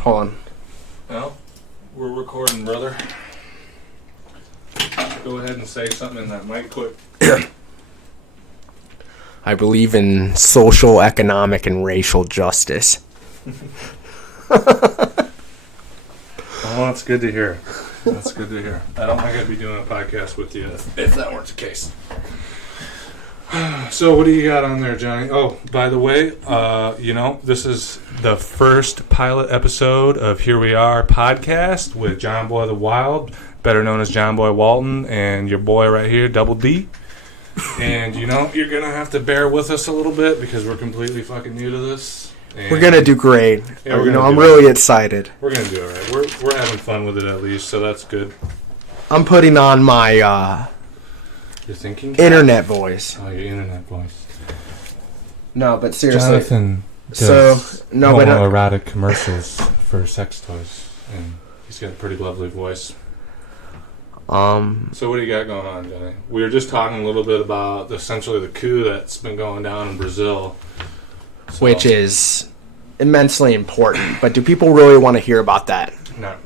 Hold on. Well, we're recording, brother. Go ahead and say something in that mic quick. I believe in social, economic, and racial justice. Oh, that's good to hear. That's good to hear. I don't think I'd be doing a podcast with you if that weren't the case. So what do you got on there, Johnny? Oh, by the way, this is the first pilot episode of Here We Are podcast with John Boy the Wild, better known as John Boy Walton, and your boy right here, Double D. And, you're going to have to bear with us a little bit because we're completely fucking new to this. And we're going to do great. Yeah, I'm really excited. We're going to do it right. We're having fun with it at least, so that's good. I'm putting on my You're thinking? internet voice. Oh, your internet voice. No, but seriously. Jonathan does but erotic commercials for sex toys, and he's got a pretty lovely voice. So what do you got going on, Johnny? We were just talking a little bit about essentially the coup that's been going down in Brazil. So, which is immensely important. But do people really want to hear about that? No.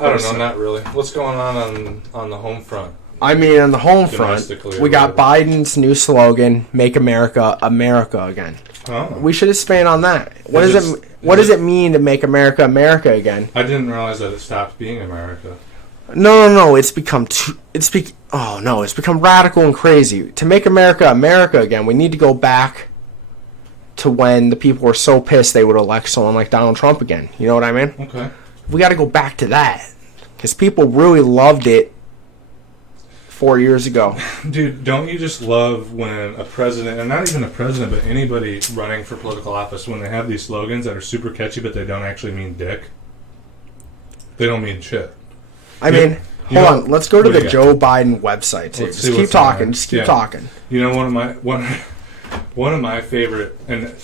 I don't know, not really. What's going on the home front? I mean, on the home front, we got Biden's new slogan, Make America, America Again. Oh. We should expand on that. What does it mean to make America, America again? I didn't realize that it stopped being America. No. It's become radical and crazy. To make America, America again, we need to go back to when the people were so pissed they would elect someone like Donald Trump again. You know what I mean? Okay. We got to go back to that because people really loved it 4 years ago. Dude, don't you just love when a president, and not even a president, but anybody running for political office, when they have these slogans that are super catchy, but they don't actually mean dick? They don't mean shit. Hold on. Let's go to the Joe Biden website. Just keep talking. Just keep talking. One of my favorite, and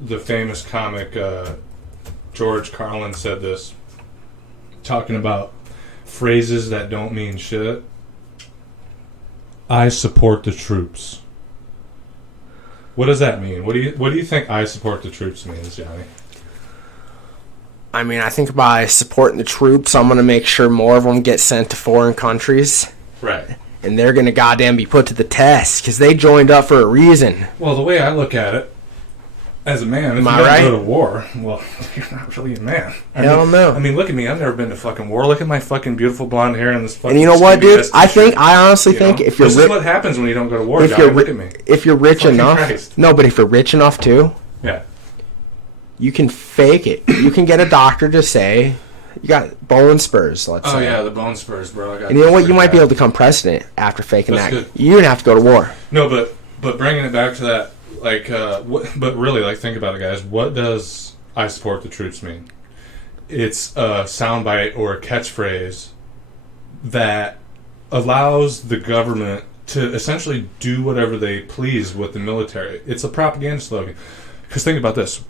the famous comic George Carlin said this, talking about phrases that don't mean shit. I support the troops. What does that mean? What do you think I support the troops means, Johnny? I mean, I think by supporting the troops, I'm going to make sure more of them get sent to foreign countries. Right. And they're going to goddamn be put to the test because they joined up for a reason. Well, the way I look at it, as a man, if you don't go to war, well, you're not really a man. Hell no. I mean, look at me. I've never been to fucking war. Look at my fucking beautiful blonde hair and this fucking... And you know what, dude? I honestly think if you're... This is what happens when you don't go to war, Johnny. Look at me. If you're rich enough... Christ. No, but if you're rich enough, too... Yeah. You can fake it. You can get a doctor to say... You got bone spurs, let's say. Oh, yeah, the bone spurs, bro. And you know what? You might be able to become president after faking that. Good. You didn't have to go to war. No, but bringing it back to that, but really, think about it, guys. What does I support the troops mean? It's a soundbite or a catchphrase that allows the government to essentially do whatever they please with the military. It's a propaganda slogan. Because think about this.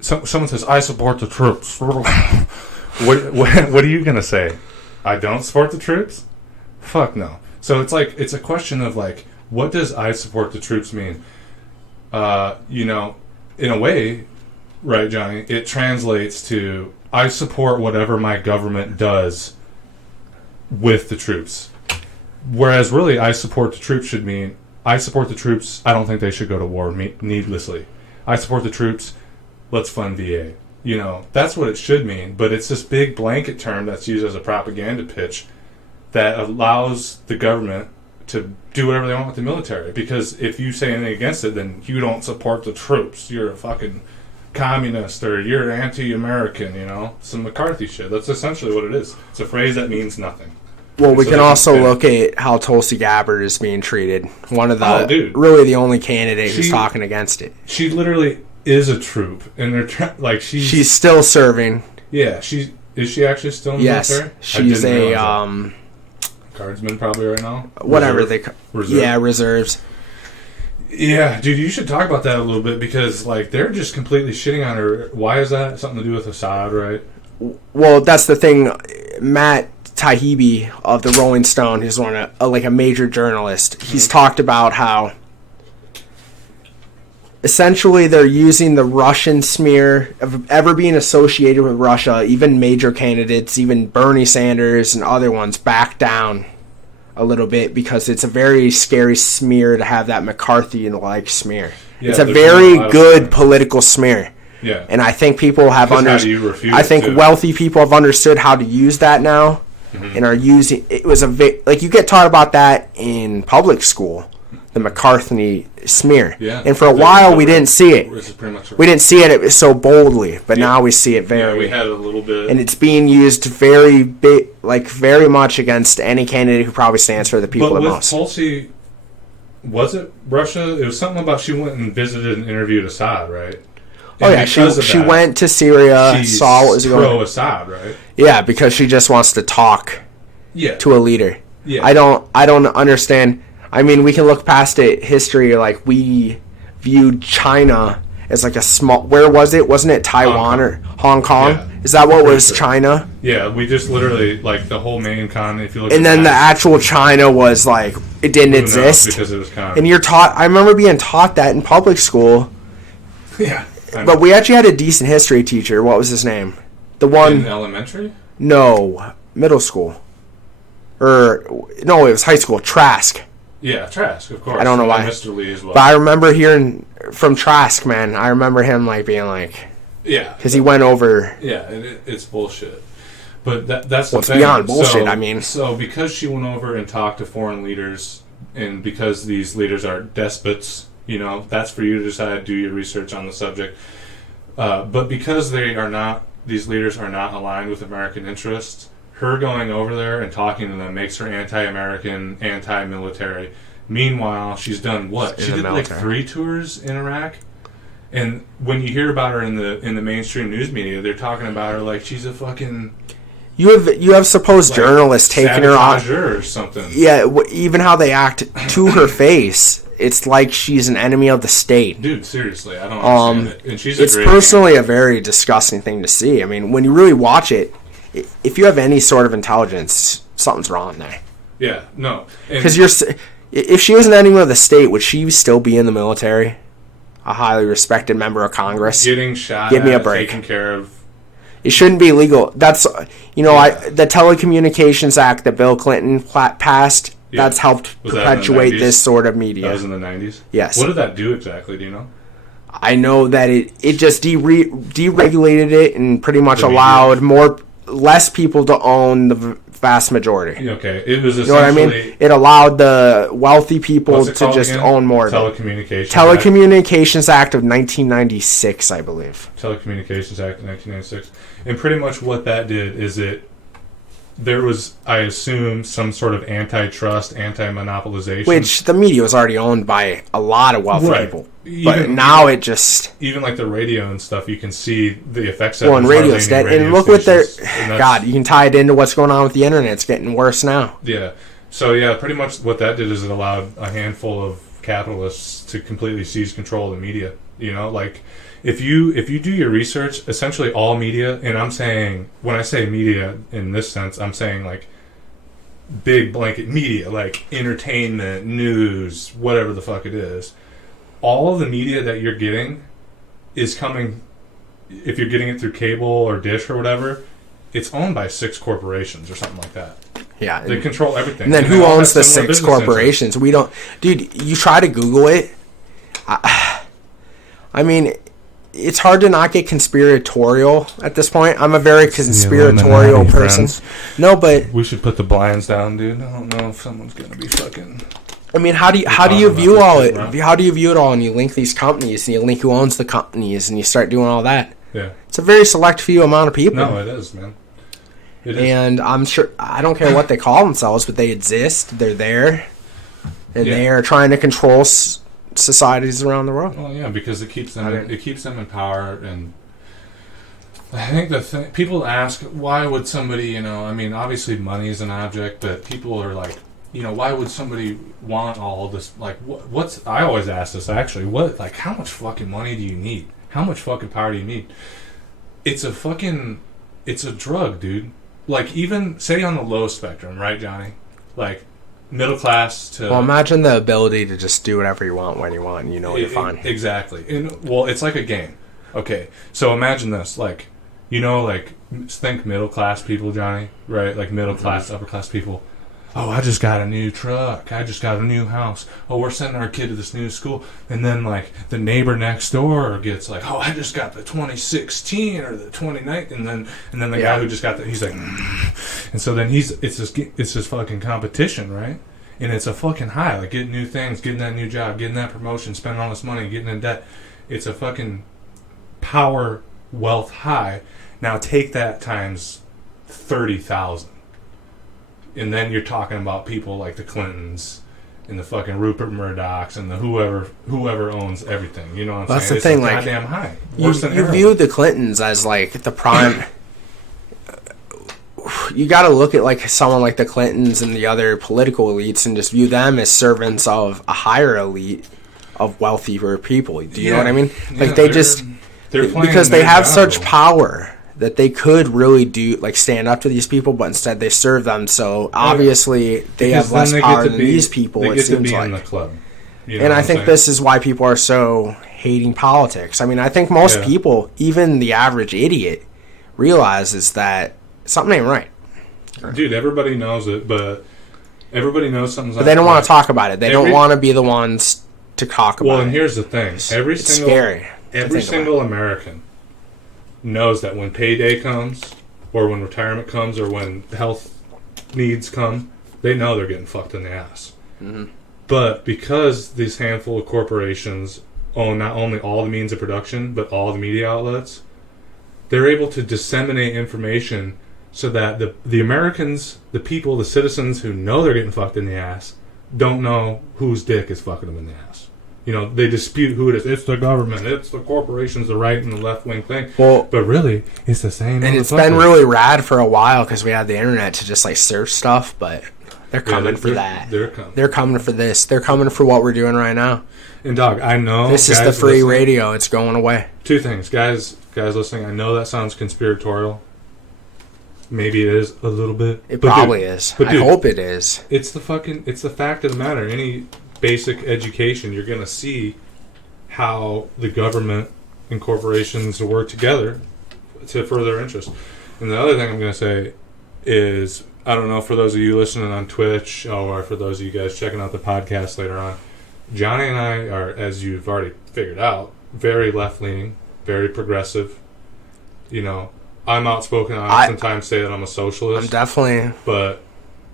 Someone says, I support the troops. What are you going to say? I don't support the troops? Fuck no. So it's a question of what does I support the troops mean? In a way, right, Johnny, it translates to I support whatever my government does with the troops. Whereas really I support the troops should mean I support the troops, I don't think they should go to war needlessly. I support the troops, let's fund VA. That's what it should mean, but it's this big blanket term that's used as a propaganda pitch that allows the government to do whatever they want with the military. Because if you say anything against it, then you don't support the troops. You're a fucking communist or you're anti-American, some McCarthy shit. That's essentially what it is. It's a phrase that means nothing. Well, we can also look at how Tulsi Gabbard is being treated. One of the, really the only candidate who's talking against it. She literally is a troop, and they're she's still serving. Yeah, is she actually still in the military? Yes, she's a guardsman probably right now. Whatever Reserve. Yeah, reserves. Yeah, dude, you should talk about that a little bit because they're just completely shitting on her. Why is that? Something to do with Assad, right? Well, that's the thing. Matt Taibbi of the Rolling Stone, who's a major journalist, he's talked about how essentially they're using the Russian smear of ever being associated with Russia. Even major candidates, even Bernie Sanders and other ones, back down a little bit because it's a very scary smear to have that McCarthy-like smear. Yeah, it's a there's very a lot good of political smear. Yeah. And I think people have understood. I think wealthy people have understood how to use that now, and are using. It was like you get taught about that in public school, the McCarthy smear. Yeah. And for a while we didn't see it. We didn't see it so boldly, but now we see it very. Yeah, we had it a little bit. And it's being used very big, like very much against any candidate who probably stands for the people the most. But with Tulsi, was it Russia? It was something about she went and visited and interviewed Assad, right? And she went to Syria, saw what was going on. Pro-Assad, right? Yeah, because she just wants to talk to a leader. Yeah. I don't understand. I mean, we can look past it. History, like we viewed China as like a small. Where was it? Wasn't it Taiwan or Hong Kong? Yeah. Is that what was China? Yeah, we just literally like the whole main continent. If you look, and then the actual China was like it didn't exist because it was kind of. And you're taught. I remember being taught that in public school. Yeah. But we actually had a decent history teacher. What was his name? The one in elementary? No, middle school. No, it was high school. Trask. Yeah, Trask, of course. I don't know why. Mr. Lee as well. But I remember hearing from Trask, man. I remember him like being like, yeah, because he went over. Yeah, it's bullshit. But that's the thing. It's beyond bullshit. I mean, so because she went over and talked to foreign leaders, and because these leaders are despots. That's for you to decide, do your research on the subject. But because these leaders are not aligned with American interests, her going over there and talking to them makes her anti-American, anti-military. Meanwhile, she's done what? She did like 3 tours in Iraq. And when you hear about her in the mainstream news media, they're talking about her like she's a fucking... You have supposed journalists taking her on or something. Yeah, even how they act to her face. It's like she's an enemy of the state. Dude, seriously, I don't understand it. And she's it's personally a very disgusting thing to see. I mean, when you really watch it, if you have any sort of intelligence, something's wrong there. Yeah, no. Because if she was an enemy of the state, would she still be in the military? A highly respected member of Congress? Getting shot Give me a break. Taken care of. It shouldn't be illegal. That's, the Telecommunications Act that Bill Clinton passed... Yeah. That's helped perpetuate this sort of media. That was in the 90s? Yes. What did that do exactly? Do you know? I know that it just deregulated it and pretty much allowed less people to own the vast majority. Okay. It was essentially... You know what I mean? It allowed the wealthy people to just own more of it. Telecommunications Act of 1996, I believe. Telecommunications Act of 1996. And pretty much what that did is there was, I assume, some sort of antitrust, anti-monopolization. Which the media was already owned by a lot of wealthy people. But now it just... Even like the radio and stuff, you can see the effects of it. Well, and radio's dead. And look what they're... God, you can tie it into what's going on with the internet. It's getting worse now. Yeah. So, yeah, pretty much what that did is it allowed a handful of capitalists to completely seize control of the media. Like... If you do your research, essentially all media, and I'm saying, when I say media in this sense, I'm saying like big blanket media, like entertainment, news, whatever the fuck it is. All of the media that you're getting is coming, if you're getting it through cable or dish or whatever, it's owned by 6 corporations or something like that. Yeah. They control everything. And then who owns the 6 corporations? We don't... Dude, you try to Google it. I mean... It's hard to not get conspiratorial at this point. I'm a very conspiratorial person. Friends. No, but we should put the blinds down, dude. I don't know if someone's gonna be fucking. I mean, how do you view all it? How do you view it all? And you link these companies, and you link who owns the companies, and you start doing all that. Yeah, it's a very select few amount of people. No, it is, man. It is. And I'm sure I don't care what they call themselves, but they exist. They're there, and they are trying to control societies around the world. Well, yeah, because it keeps them in power, and I think people ask, why would somebody, I mean, obviously money is an object, but people are like, why would somebody want all this? Like, what's? I always ask this actually. How much fucking money do you need? How much fucking power do you need? It's a drug, dude. Like, even say on the low spectrum, right, Johnny? Like, middle class to... Well, imagine the ability to just do whatever you want when you want, and you know you're fine. Exactly. And, well, it's like a game. Okay, so imagine this, like, you know, like, think middle class people, Johnny, right? Like middle class, upper class people. Oh, I just got a new truck. I just got a new house. Oh, we're sending our kid to this new school. And then, like, the neighbor next door gets like, oh, I just got the 2016 or the 2019. And then the guy who just got the, he's like, and so then it's this fucking competition, right? And it's a fucking high, like getting new things, getting that new job, getting that promotion, spending all this money, getting in debt. It's a fucking power wealth high. Now take that times 30,000. And then you're talking about people like the Clintons and the fucking Rupert Murdochs and the whoever owns everything. You know what I'm That's saying? the thing, It's like, goddamn high. You view the Clintons as like the prime. You got to look at like someone like the Clintons and the other political elites and just view them as servants of a higher elite of wealthier people. Do you know what I mean? Like they're because they have such power that they could really do like stand up to these people, but instead they serve them. So obviously they have less power than these people. They get to be in the club. And I think this is why people are so hating politics. I mean, I think most people, even the average idiot, realizes that something ain't right. Dude, everybody knows it, but everybody knows something's But they don't want to talk about it. They don't want to be the ones to talk about it. Well, and here's the thing. It's scary. Every single American knows that when payday comes, or when retirement comes, or when health needs come, they know they're getting fucked in the ass. Mm-hmm. But because these handful of corporations own not only all the means of production, but all the media outlets, they're able to disseminate information so that the Americans, the people, the citizens who know they're getting fucked in the ass, don't know whose dick is fucking them in the ass. You know, they dispute who it is. It's the government. It's the corporations, the right and the left wing thing. Well, but really, it's the same. And it's been really rad for a while because we had the internet to just like search stuff. But they're coming for that. They're coming. They're coming for this. They're coming for what we're doing right now. And dog, I know this is the free radio. It's going away. Two things, guys listening. I know that sounds conspiratorial. Maybe it is a little bit. It probably is. I hope it is. It's the fact of the matter. Any basic education, you're going to see how the government and corporations work together to further interests. And the other thing I'm going to say is, I don't know, for those of you listening on Twitch or for those of you guys checking out the podcast later on, Johnny and I are, as you've already figured out, very left-leaning, very progressive. You know, I'm outspoken. I sometimes say that I'm a socialist. I'm definitely. But,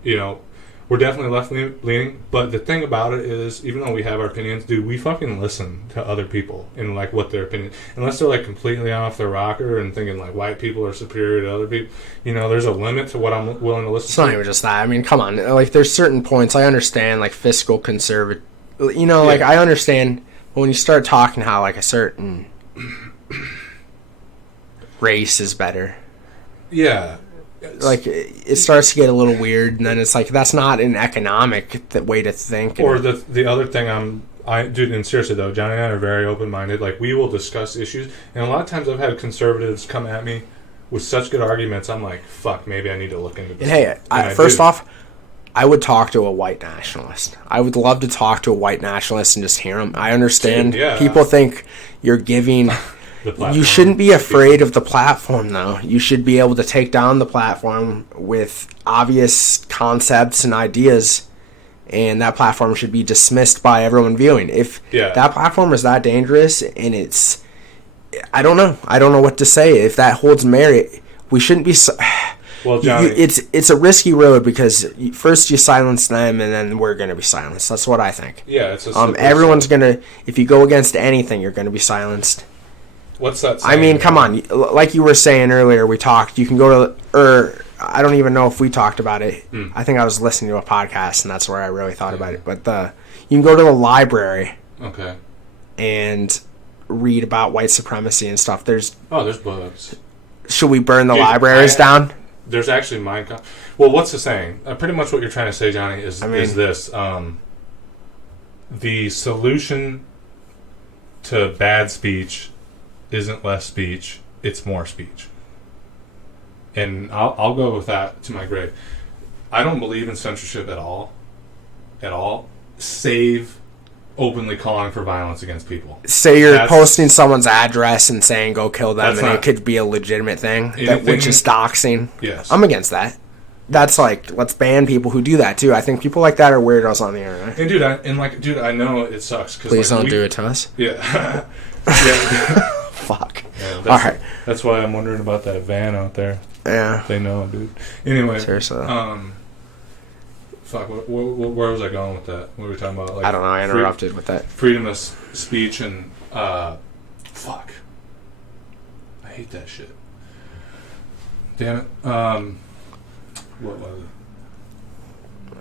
you know, we're definitely left-leaning, but the thing about it is, even though we have our opinions, dude, we fucking listen to other people and, like, what their opinion... Unless they're, like, completely off their rocker and thinking, like, white people are superior to other people, you know, there's a limit to what I'm willing to listen to. It's not even just that. I mean, come on. Like, there's certain points I understand, like, fiscal conservative... You know, like, I understand when you start talking how, like, a certain race is better. Yeah. Like, it starts to get a little weird, and then it's like, that's not an economic way to think. Or the other thing dude, and seriously though, Johnny and I are very open-minded. Like, we will discuss issues, and a lot of times I've had conservatives come at me with such good arguments, I'm like, fuck, maybe I need to look into this. And hey, first off, I would talk to a white nationalist. I would love to talk to a white nationalist and just hear them. I understand people think you're giving... You shouldn't be afraid of the platform, though. You should be able to take down the platform with obvious concepts and ideas, and that platform should be dismissed by everyone viewing. If that platform is that dangerous, and it's... I don't know. I don't know what to say. If that holds merit, we shouldn't be... Well, Johnny... It's a risky road, because first you silence them, and then we're going to be silenced. That's what I think. Yeah, it's a... Everyone's going to... If you go against anything, you're going to be silenced. What's that saying? I mean, come on. Like you were saying earlier, we talked. You can go to... I don't even know if we talked about it. I think I was listening to a podcast, and that's where I really thought about it. But you can go to the library and read about white supremacy and stuff. There's books. Should we burn the libraries down? There's actually well, what's the saying? Pretty much what you're trying to say, Johnny, is this. The solution to bad speech isn't less speech, it's more speech. And I'll go with that to my grave. I don't believe in censorship at all. at all, save openly calling for violence against people. Say you're posting someone's address and saying go kill them, and it could be a legitimate thing, which is doxing. Yes. I'm against that. That's like, let's ban people who do that too. I think people like that are weirdos on the internet. And dude, I know it sucks. Please don't do it to us. Yeah. Yeah. Fuck. Yeah, all right. That's why I'm wondering about that van out there. Yeah. They know, dude. Anyway. Seriously. Fuck. Where was I going with that? What were we talking about? Like, I don't know. I interrupted with that. Freedom of speech and fuck. I hate that shit. Damn it. What was it?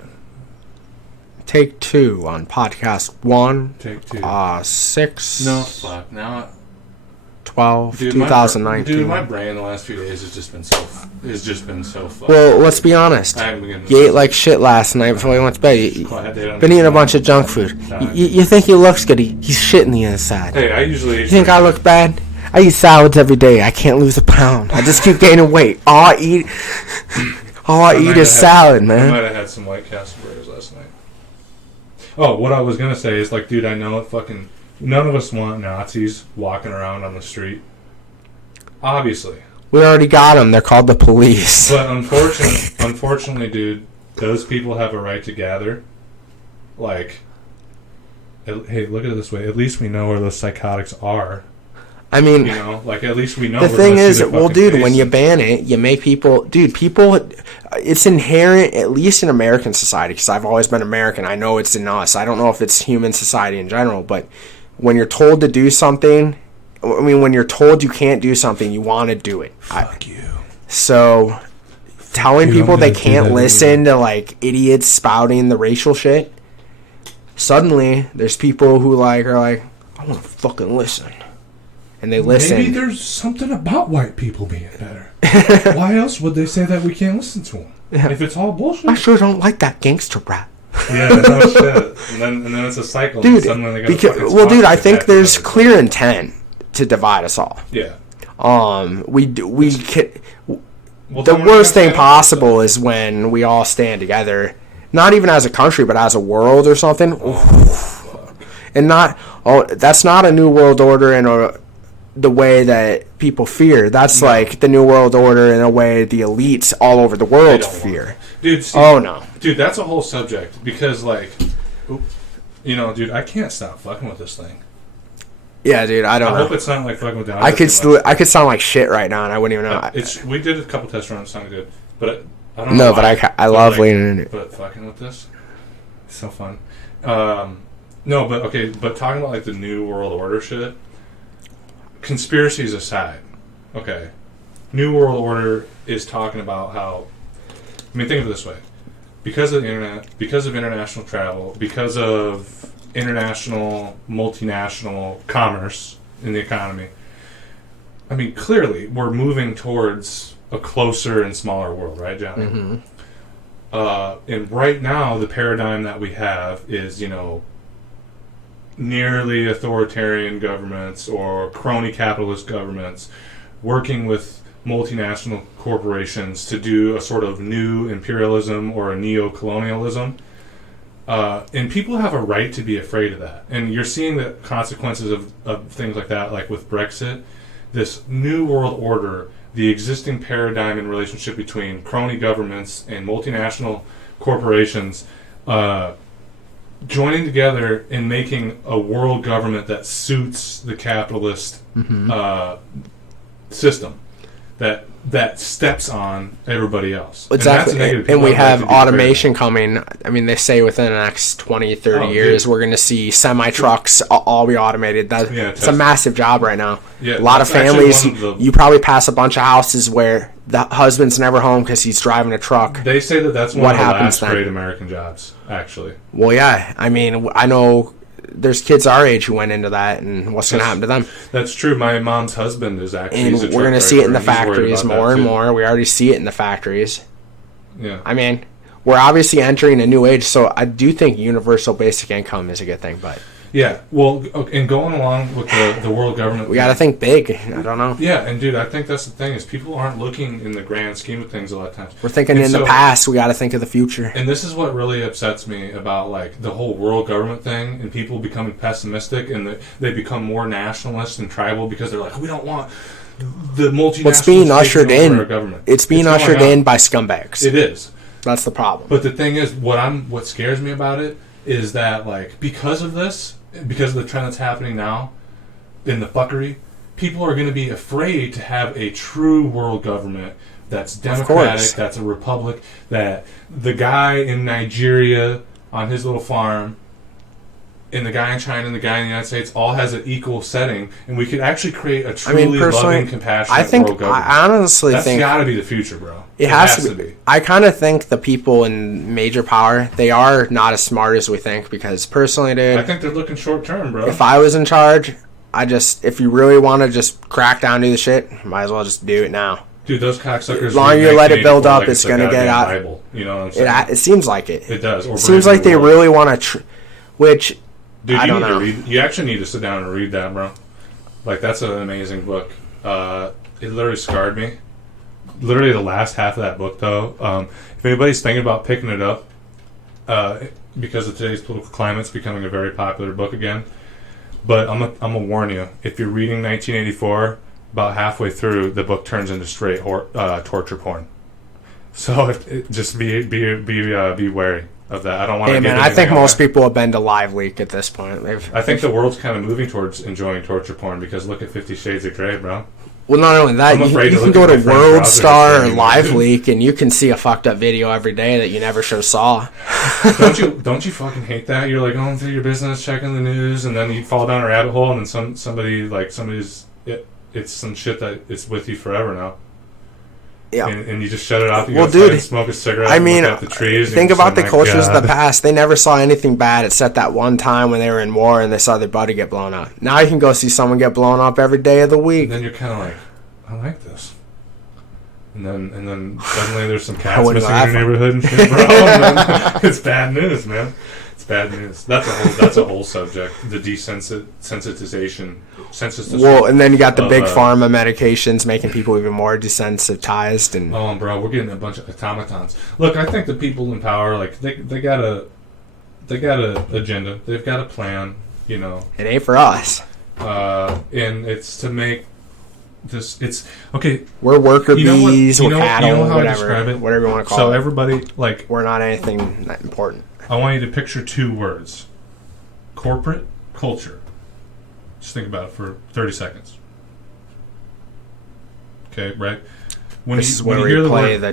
Take 2 on podcast 1. Take 2. 6. No, fuck. Now 12, dude, 2019. My brain the last few days has just been so fucked. Well, let's be honest. You ate like shit last night before you went to bed. Been eating a bunch of junk food. You think he looks good? He's shitting the inside. Hey, I usually... You think I look bad? I eat salads every day. I can't lose a pound. I just keep gaining weight. All I eat is salad, man. I might have had some White Castle burgers last night. Oh, what I was going to say is, like, dude, I know it fucking... None of us want Nazis walking around on the street. Obviously. We already got them. They're called the police. But unfortunately, dude, those people have a right to gather. Like, hey, look at it this way. At least we know where those psychotics are. I mean, you know, like, at least we know. The thing is, well, dude, when you ban it, you make people, it's inherent, at least in American society, because I've always been American. I know it's in us. I don't know if it's human society in general, but when you're told to do something, when you're told you can't do something, you want to do it. Fuck you. So, telling people they can't listen to, like, idiots spouting the racial shit, suddenly, there's people who, like, are like, I want to fucking listen. And they listen. Maybe there's something about white people being better. Why else would they say that we can't listen to them? Yeah. If it's all bullshit. I sure don't like that gangster rap. Yeah, no shit. And then it's a cycle. Dude, dude, I think there's clear intent to divide us all. Yeah. We can. The worst thing possible is when we all stand together, not even as a country, but as a world or something. And that's not a new world order in the way that people fear. That's like the new world order in a way the elites all over the world fear. Dude, no. Dude, that's a whole subject because, like, dude, I can't stop fucking with this thing. Yeah, dude, I don't know. I hope it's not like fucking with the I could sound like shit right now and I wouldn't even know. We did a couple test runs, sounded good. But I don't No, know. but I love leaning in it. But fucking with this, it's so fun. No, but okay, but talking about like the new world order shit, conspiracies aside, okay, new world order is talking about how, I mean, think of it this way, because of the internet, because of international travel, because of international, multinational commerce in the economy, I mean, clearly we're moving towards a closer and smaller world, right, Johnny? Mm-hmm. And right now, the paradigm that we have is, nearly authoritarian governments or crony capitalist governments working with multinational corporations to do a sort of new imperialism or a neo-colonialism. And people have a right to be afraid of that. And you're seeing the consequences of things like that, like with Brexit. This new world order, the existing paradigm in relationship between crony governments and multinational corporations, joining together and making a world government that suits the capitalist system that steps on everybody else. Exactly. And we have automation coming. I mean, they say within the next 20, 30 years, we're going to see semi-trucks all be automated. It's a massive job right now. Yeah, a lot of families, you probably pass a bunch of houses where the husband's never home because he's driving a truck. They say that's one of the last great American jobs, actually. Well, yeah. I mean, I know there's kids our age who went into that, and what's going to happen to them? That's true. My mom's husband is actually... And we're going to see it in the factories more and more. We already see it in the factories. Yeah. I mean, we're obviously entering a new age, so I do think universal basic income is a good thing, but... Yeah, well, and going along with the world government, We got to think big. I don't know. Yeah, and dude, I think that's the thing is people aren't looking in the grand scheme of things a lot of times. We're thinking in the past. We got to think of the future. And this is what really upsets me about like the whole world government thing and people becoming pessimistic and they become more nationalist and tribal because they're like, we don't want the multinational. What's being ushered in? Our government. It's being ushered in by scumbags. It is. That's the problem. But the thing is, what scares me about it is that like because of this. Because of the trend that's happening now in the fuckery, people are going to be afraid to have a true world government that's democratic, that's a republic, that the guy in Nigeria on his little farm and the guy in China and the guy in the United States all has an equal setting, and we could actually create a truly loving, compassionate world government. I honestly think that's got to be the future, bro. It has to be. I kind of think the people in major power, they are not as smart as we think, because personally, dude, I think they're looking short term, bro. If I was in charge, if you really want to just crack down to the shit, might as well just do it now. Dude, those cocksuckers. As long as you let it build up, like it's going to get out. Bible, you know what I'm saying? It seems like it. It does. It seems like they really want to, which, dude, I don't know. You actually need to sit down and read that, bro. Like, that's an amazing book. It literally scarred me. Literally the last half of that book, though. If anybody's thinking about picking it up, because of today's political climate, it's becoming a very popular book again. But I'm gonna warn you: if you're reading 1984, about halfway through, the book turns into straight torture porn. So just be wary of that. I don't want to. Hey man, I think most people have been to Live Leak at this point. I think the world's kind of moving towards enjoying torture porn because look at 50 Shades of Grey, bro. Well, not only that, you can go to World Star or Live Leak, and you can see a fucked up video every day that you never should have saw. Don't you fucking hate that? You're like going through your business, checking the news, and then you fall down a rabbit hole, and then somebody's it's some shit that it's with you forever now. Yeah, and you just shut it off. You well, go outside dude, and smoke a cigarette. I mean, look at the trees, think about the cultures God. of the past. They never saw anything bad except that one time when they were in war and they saw their buddy get blown up. Now you can go see someone get blown up every day of the week. And then you're kind of like, I like this. And then suddenly there's some cats missing in your neighborhood and shit, bro. It's bad news, man. It's bad news. That's a whole subject. The desensitization. Well, and then you got the big pharma medications making people even more desensitized. And bro, we're getting a bunch of automatons. Look, I think the people in power, like they got a agenda. They've got a plan. You know, it ain't for us. And it's to make this. It's okay. We're worker bees. We're cattle. Whatever you want to call it. So everybody, like, we're not anything that important. I want you to picture two words: corporate culture. Just think about it for 30 seconds. Okay, right? When this is where we play the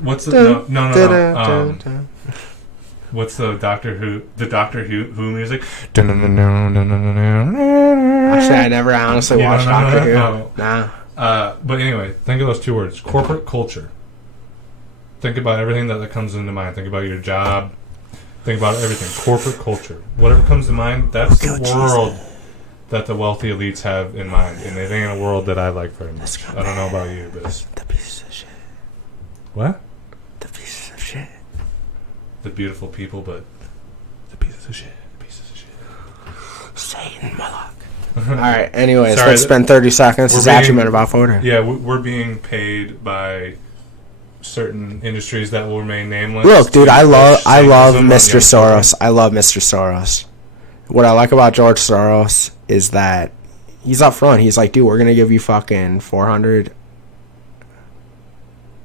what's the no. What's the Doctor Who music? Actually, I never honestly watched Doctor Who. Nah. But anyway, think of those two words: corporate culture. Think about everything that comes into mind. Think about your job. Think about everything. Corporate culture. Whatever comes to mind, that's the world that the wealthy elites have in mind. And it ain't a world that I like very much. I don't know about you, but it's the pieces of shit. What? The pieces of shit. The beautiful people, but the pieces of shit. The pieces of shit. Satan, Moloch. Alright, anyways, let's spend 30 seconds. It's actually meant about photo. Yeah, we're being paid by certain industries that will remain nameless. Look, dude, I love Mr. Soros. I love Mr. Soros. What I like about George Soros is that he's up front. He's like, dude, we're gonna give you fucking 400.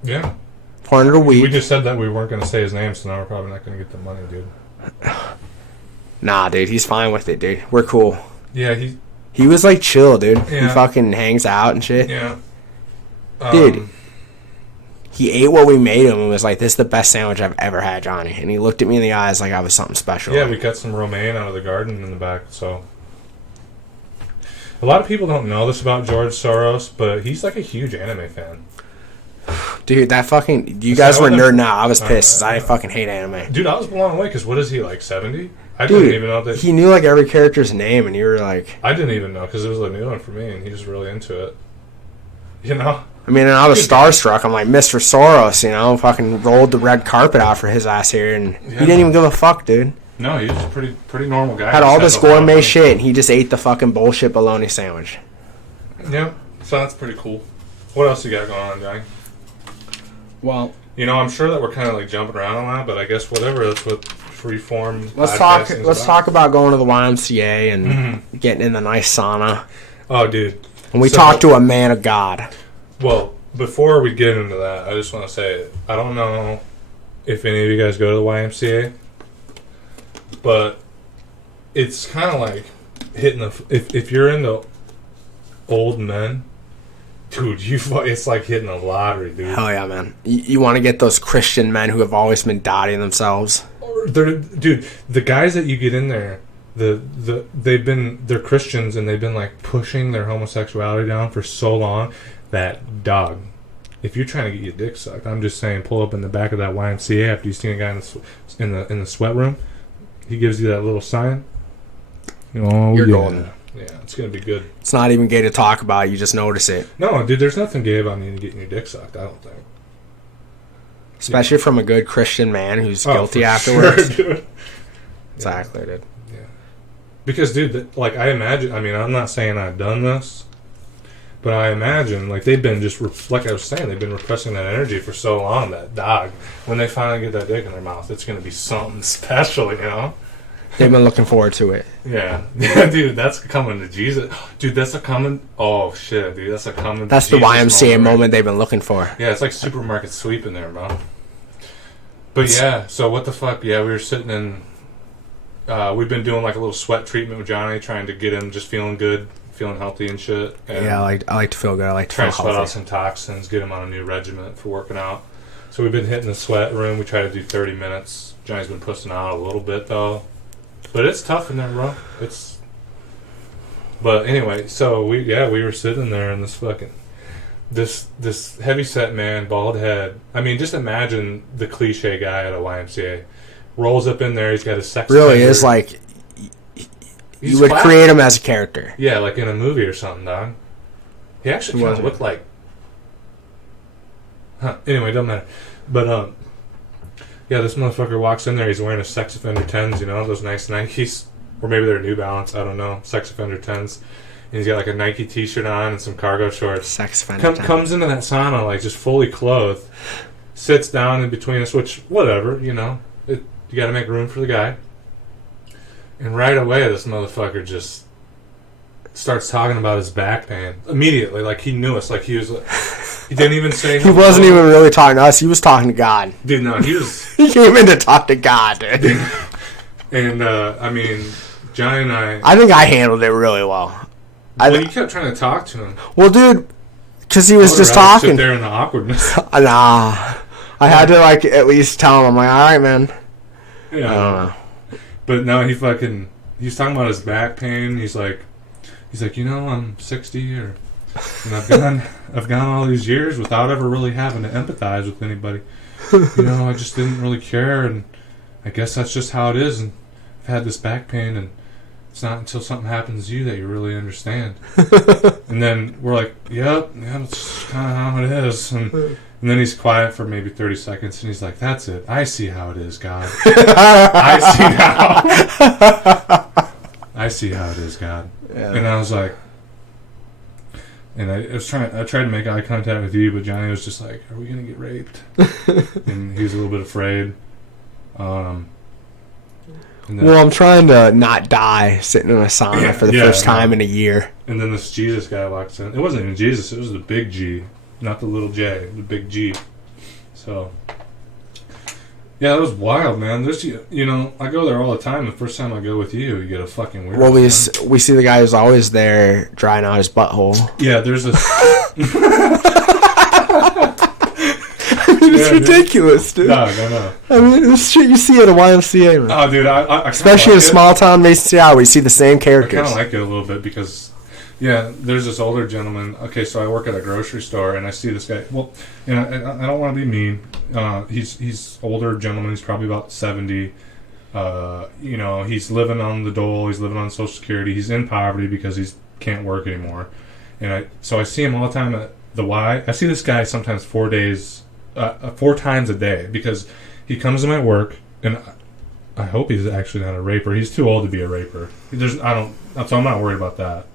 Yeah. 400 a week. We just said that we weren't gonna say his name, so now we're probably not gonna get the money, dude. Nah, dude, he's fine with it, dude. We're cool. Yeah, he was like chill, dude. Yeah. He fucking hangs out and shit. Yeah. Dude. He ate what we made him and was like, this is the best sandwich I've ever had, Johnny. And he looked at me in the eyes like I was something special. Yeah, we got some romaine out of the garden in the back, so. A lot of people don't know this about George Soros, but he's like a huge anime fan. Dude, that fucking... You guys were nerding out. I was pissed. I fucking hate anime. Dude, I was blown away, because what is he, like 70? I didn't even know that... He knew like every character's name, and you were like... I didn't even know, because it was a new one for me, and he was really into it. You know? I mean, and I was starstruck. I'm like, Mr. Soros, you know, fucking rolled the red carpet out for his ass here, and he didn't even give a fuck, dude. No, he was a pretty normal guy. Had all this gourmet shit, and he just ate the fucking bullshit bologna sandwich. Yeah, so that's pretty cool. What else you got going on, Johnny? Well, you know, I'm sure that we're kind of like jumping around a lot, but I guess whatever. That's what freeform. Let's talk about going to the YMCA and getting in the nice sauna. Oh, dude. And we talk to a man of God. Well, before we get into that, I just want to say, I don't know if any of you guys go to the YMCA, but it's kind of like hitting if you're into old men, dude, it's like hitting a lottery, dude. Hell yeah, man. You want to get those Christian men who have always been dotting themselves. Dude, the guys that you get in there, they're Christians and they've been like pushing their homosexuality down for so long that, dog, if you're trying to get your dick sucked, I'm just saying, pull up in the back of that YMCA after you see a guy in the sweat room. He gives you that little sign. Oh, you're golden. Yeah, it's gonna be good. It's not even gay to talk about. You just notice it. No, dude, there's nothing gay about you getting your dick sucked. I don't think. Especially from a good Christian man who's guilty afterwards. Sure, dude. Exactly, dude. Yeah. Because, dude, like, I imagine, I mean, I'm not saying I've done this, but I imagine, like, they've been just, like I was saying, they've been repressing that energy for so long, that dog, when they finally get that dick in their mouth, it's going to be something special, you know? They've been looking forward to it. Yeah. Yeah, dude, that's coming to Jesus. Dude, that's a coming, oh, shit, dude, that's a coming That's to the YMCA moment they've been looking for. Yeah, it's like supermarket sweep in there, bro. But yeah, so what the fuck? Yeah, we were sitting in. We've been doing like a little sweat treatment with Johnny, trying to get him just feeling good, feeling healthy and shit. And yeah, I like to feel good. I like to try feel and sweat healthy. out some toxins, get him on a new regimen for working out. So we've been hitting the sweat room. We try to do 30 minutes. Johnny's been pussing out a little bit though, but it's tough in there, bro. It's. But anyway, so we were sitting there in this fucking. This heavyset man, bald head. I mean, just imagine the cliche guy at a YMCA. Rolls up in there, he's got a sex really offender. is like... He's you would classic. create him as a character. Yeah, like in a movie or something, dog. He actually kind of looked like... Anyway, doesn't matter. But, yeah, this motherfucker walks in there, he's wearing a sex offender 10s, you know, those nice Nikes. Or maybe they're New Balance, I don't know. Sex offender 10s. And he's got like a Nike t-shirt on and some cargo shorts. Sex offender. Comes into that sauna like just fully clothed. Sits down in between us, which, whatever, you know. You got to make room for the guy. And right away, this motherfucker just starts talking about his back pain. Immediately, like he knew us. Like he was like, he didn't even say He wasn't even really talking to us. He was talking to God. Dude, no, he was... He came in to talk to God, dude. And, I mean, Johnny and I think I handled it really well. You kept trying to talk to him. Well, dude, because he was just talking. Sit there in the awkwardness. Nah. I had to, like, at least tell him. I'm like, all right, man. Yeah. I don't know. But no, he's talking about his back pain. He's like, you know, I'm 60 and I've gone all these years without ever really having to empathize with anybody. You know, I just didn't really care, and I guess that's just how it is. And I've had this back pain, and it's not until something happens to you that you really understand. And then we're like, yep, that's kind of how it is. And then he's quiet for maybe 30 seconds, and he's like, that's it. I see how it is, God. I see now. I see how it is, God. Yeah. And I was like, and I tried to make eye contact with you, but Johnny was just like, are we going to get raped? And he was a little bit afraid. Well, I'm trying to not die sitting in a sauna for the first time in a year. And then this Jesus guy walks in. It wasn't even Jesus. It was the big G, not the little J, the big G. So, yeah, that was wild, man. There's, you know, I go there all the time. The first time I go with you, you get a fucking weird. Well, we see the guy who's always there drying out his butthole. Yeah, there's this. It's ridiculous, dude. No, I know. I mean, this shit you see at a YMCA, man. Oh, dude, I especially in a small town based Seattle, we see the same characters. I kind of like it a little bit because, yeah, there's this older gentleman. Okay, so I work at a grocery store, and I see this guy. Well, you know, I don't want to be mean. He's older gentleman. He's probably about 70. You know, he's living on the dole. He's living on Social Security. He's in poverty because he can't work anymore. And so I see him all the time the Y. I see this guy sometimes 4 times a day because he comes to my work, and I hope he's actually not a raper. He's too old to be a raper. So I'm not worried about that.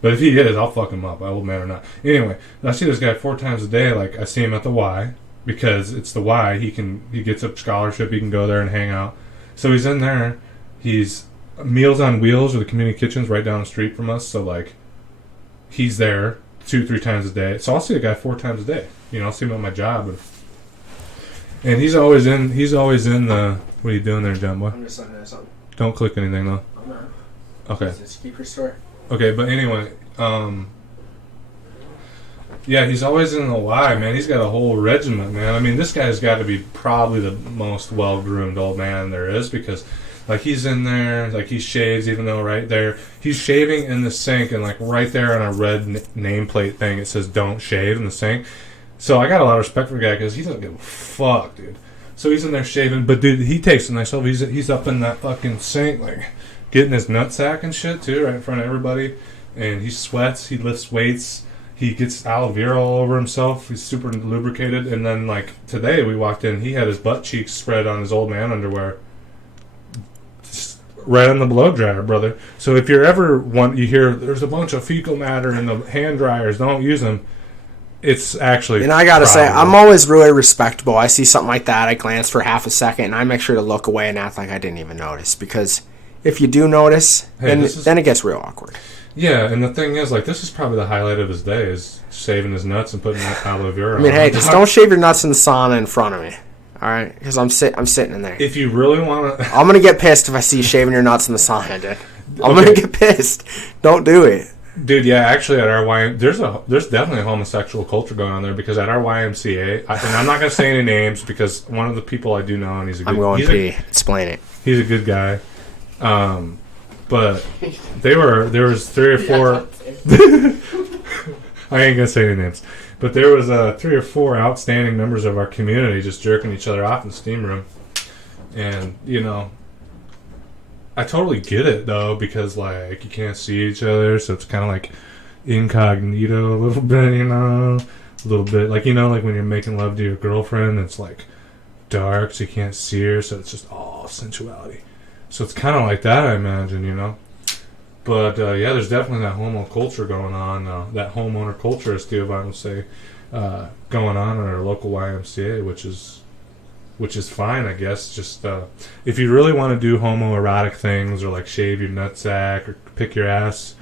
But if he is, I'll fuck him up, old man or not. Anyway, I see this guy 4 times a day. Like, I see him at the Y because it's the Y. He gets a scholarship. He can go there and hang out. So he's in there. He's Meals on Wheels, or the community kitchen's right down the street from us. So like, he's there 2-3 times a day. So I'll see a guy 4 times a day. I'll see him at my job, and he's always in the. What are you doing there, John boy? I'm just looking at something. Don't click anything though. I'm not. Okay. Just keep your store. Okay, but anyway, yeah, he's always in the Y, man. He's got a whole regiment, man. I mean, this guy's got to be probably the most well-groomed old man there is, because, like, he's in there, like, he shaves, even though right there, he's shaving in the sink, and, like, right there on a red nameplate thing, it says, don't shave in the sink. So I got a lot of respect for the guy, because he doesn't give a fuck, dude. So he's in there shaving, but, dude, he takes a nice selfie. He's up in that fucking sink, like, getting his nutsack and shit, too, right in front of everybody. And he sweats, he lifts weights, he gets aloe vera all over himself, he's super lubricated. And then, like, today we walked in, he had his butt cheeks spread on his old man underwear. Just right on the blow dryer, brother. So if you're ever you hear, there's a bunch of fecal matter in the hand dryers, don't use them. It's actually... And I gotta say, I'm always really respectable. I see something like that, I glance for half a second, and I make sure to look away and act like I didn't even notice. Because if you do notice, then it gets real awkward. Yeah, and the thing is, like, this is probably the highlight of his day, is shaving his nuts and putting aloe vera on. I mean, hey, just don't shave your nuts in the sauna in front of me, all right? Because I'm sitting in there. If you really want to... I'm going to get pissed if I see you shaving your nuts in the sauna, dude. I'm going to get pissed. Don't do it. Dude, yeah, actually, at our there's definitely a homosexual culture going on there, because at our YMCA, and I'm not going to say any names, because one of the people I do know, and he's a good... I'm going pee. Explain it. He's a good guy. But there was 3 or 4... I ain't gonna say any names. But there was 3 or 4 outstanding members of our community just jerking each other off in the steam room. And, I totally get it, though, because, like, you can't see each other, so it's kind of like incognito a little bit, a little bit. Like, like when you're making love to your girlfriend, it's, like, dark, so you can't see her, so it's just all sensuality. So it's kind of like that, I imagine, But, yeah, there's definitely that homo culture going on, that homeowner culture, as Theo Vine would say, going on in our local YMCA, which is fine, I guess. Just, if you really want to do homoerotic things, or, like, shave your nutsack, or pick your ass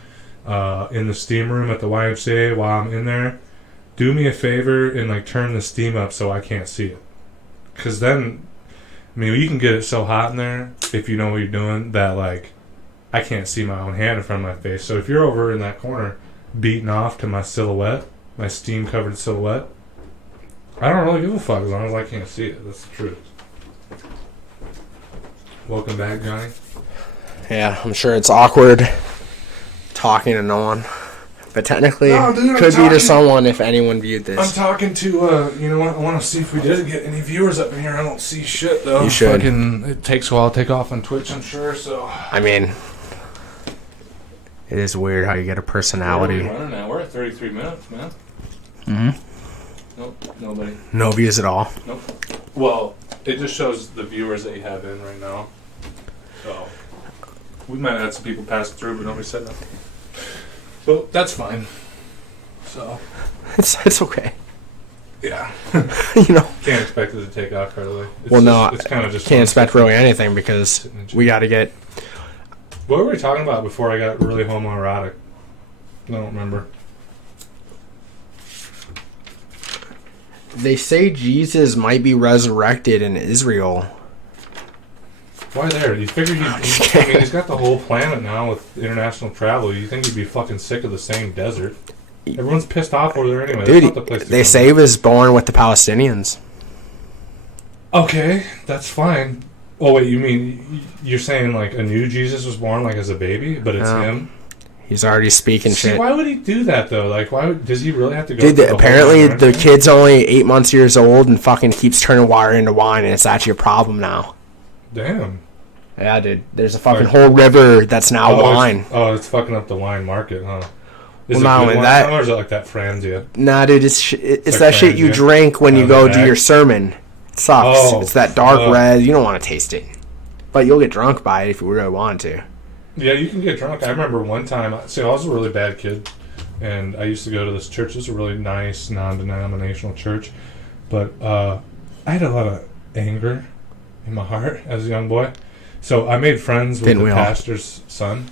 in the steam room at the YMCA while I'm in there, do me a favor and, like, turn the steam up so I can't see it. Because then... I mean, you can get it so hot in there, if you know what you're doing, that, like, I can't see my own hand in front of my face. So if you're over in that corner beating off to my silhouette, my steam-covered silhouette, I don't really give a fuck as long as I can't see it. That's the truth. Welcome back, Johnny. Yeah, I'm sure it's awkward talking to no one. But technically, could be to someone if anyone viewed this. I'm talking to, I want to see if we did get any viewers up in here. I don't see shit, though. You should. It takes a while to take off on Twitch, I'm sure, so... I mean, it is weird how you get a personality. We're running now. We're at 33 minutes, man. Mm-hmm. Nope, nobody. No views at all? Nope. Well, it just shows the viewers that you have in right now. So, we might have had some people pass through, but nobody said nothing. But that's fine. So it's okay. Yeah. Can't expect it to take off right away. It's kind of just can't expect really anything, because we got to get... What were we talking about before I got really homoerotic? I don't remember. They say Jesus might be resurrected in Israel. Why there? You figure he's got the whole planet now with international travel. You think he'd be fucking sick of the same desert? Everyone's pissed off over there anyway. Dude, they say he was born with the Palestinians. Okay, that's fine. Oh wait, you mean you're saying like a new Jesus was born like as a baby, but it's him? He's already speaking shit. Why would he do that though? Like, does he really have to go? Dude, apparently the kid's only 8 months old and fucking keeps turning water into wine, and it's actually a problem now. Damn. Yeah, dude. There's a fucking whole river that's now wine. It's fucking up the wine market, huh? Is Well, it not good only wine, that- or is it like that Franzia? Nah, dude, it's like that shit you Franzia. drink when you Oh, go the do your bag? sermon. It sucks. Oh, It's that dark fuck. red. You don't want to taste it. But you'll get drunk by it if you really want to. Yeah, you can get drunk. I remember one time, I was a really bad kid, and I used to go to this church. It was a really nice, non-denominational church, but I had a lot of anger in my heart as a young boy. So I made friends with Didn't the we all? pastor's son,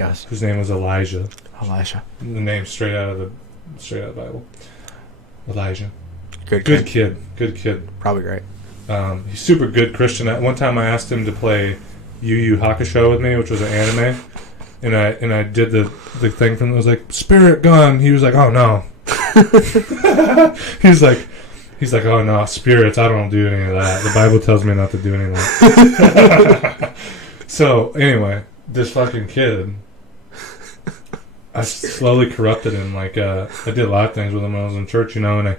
Yes. whose name was Elijah. Elijah. The name straight out of the Bible. Elijah. Good Good kid. kid. Probably great. He's super good Christian. At one time, I asked him to play Yu Yu Hakusho with me, which was an anime, and I did the thing from it was like spirit gun. He was like, oh no. he's like, oh no, spirits. I don't do any of that. The Bible tells me not to do any of that. So anyway, this fucking kid, I slowly corrupted him. Like I did a lot of things with him when I was in church, and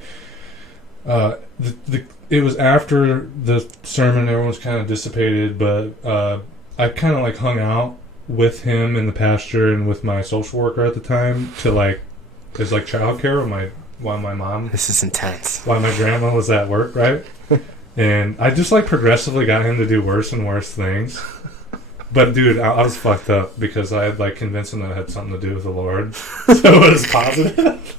it was after the sermon. Everyone was kind of dissipated, but I kind of like hung out with him in the pasture and with my social worker at the time to like as like childcare while my mom, This is intense. while my grandma was at work, right? And I just like progressively got him to do worse and worse things. But dude, I was fucked up because I had like convinced him that it had something to do with the Lord, so it was positive.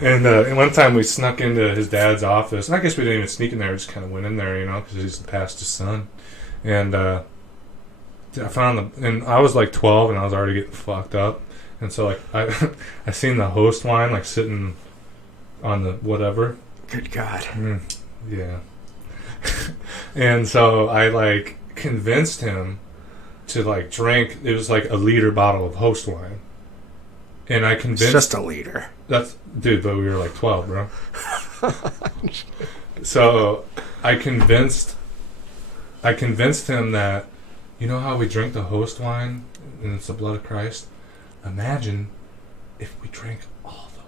And one time we snuck into his dad's office. And I guess we didn't even sneak in there; we just kind of went in there, because he's the pastor's son. And I found and I was like 12, and I was already getting fucked up. And so like I seen the host wine like sitting on the whatever. Good God. Yeah. And so I like convinced him to like drink. It was like a liter bottle of host wine, and I convinced. It's just a liter. That's dude, but we were like 12, bro. So I convinced him that how we drink the host wine and it's the blood of Christ. Imagine if we drank all the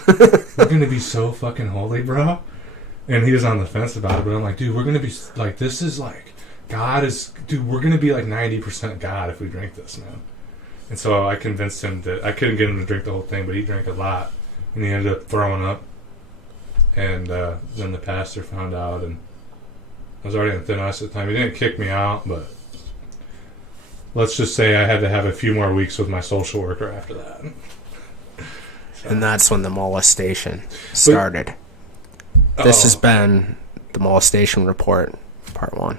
host wine. We're gonna be so fucking holy, bro. And he was on the fence about it, but I'm like, dude, we're gonna be like, this is like, God is, dude, we're gonna be like 90% God if we drink this, man. And so I convinced him that I couldn't get him to drink the whole thing, but he drank a lot, and he ended up throwing up. And then the pastor found out, and I was already on thin ice at the time. He didn't kick me out, but let's just say I had to have a few more weeks with my social worker after that. So. And that's when the molestation started. This has been the molestation report, part 1.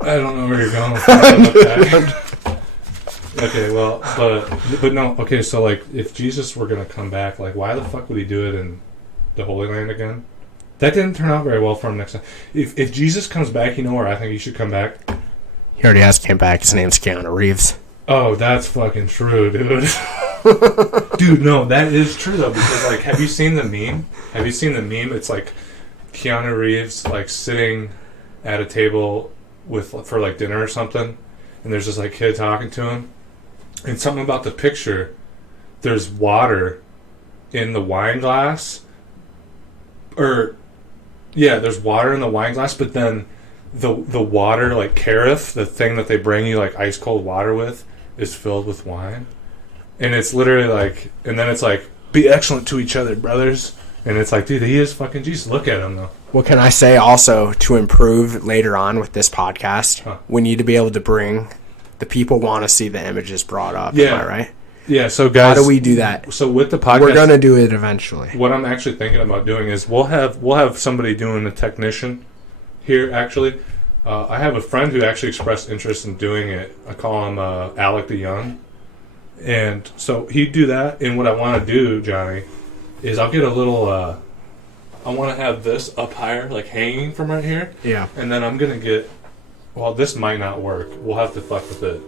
I don't know where you're going with that. Okay, well, but no, okay, so like, if Jesus were going to come back, like, why the fuck would he do it in the Holy Land again? That didn't turn out very well for him next time. If Jesus comes back, you know where I think he should come back? He already has came back. His name's Keanu Reeves. Oh, that's fucking true, dude. Dude, no, that is true, though, because, like, have you seen the meme? It's, like, Keanu Reeves, like, sitting at a table for, like, dinner or something, and there's this, like, kid talking to him, and something about the picture, there's water in the wine glass, there's water in the wine glass, but then the water, like, carafe, the thing that they bring you, like, ice-cold water with, is filled with wine. And it's literally like, and then it's like, be excellent to each other, brothers. And it's like, dude, he is fucking Jesus. Look at him, though. What can I say also to improve later on with this podcast? We need to be able to bring the people want to see the images brought up. Yeah. Am I right? Yeah, so guys. How do we do that? So with the podcast. We're going to do it eventually. What I'm actually thinking about doing is we'll have somebody doing the technician here, actually. I have a friend who actually expressed interest in doing it. I call him Alec the Young. And so he'd do that, and what I want to do, Johnny, is I'll get a little, I want to have this up higher, like hanging from right here. Yeah. And then I'm going to get, well, this might not work. We'll have to fuck with it.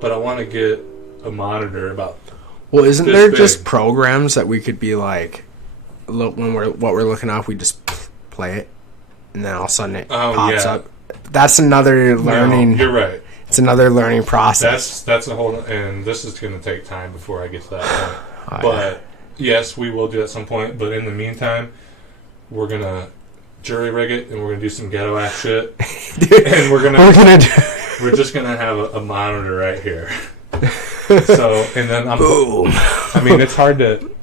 But I want to get a monitor about Well, isn't this there big. just programs that we could be like, when what we're looking up, we just play it, and then all of a sudden it pops up? That's another learning. No, you're right. It's another learning process. That's a whole, and this is going to take time before I get to that point. Oh, But yes, we will do it at some point. But in the meantime, we're gonna jury rig it, and we're gonna do some ghetto ass shit. Dude, And we're just gonna have a monitor right here. So, and then Boom. I mean, it's hard to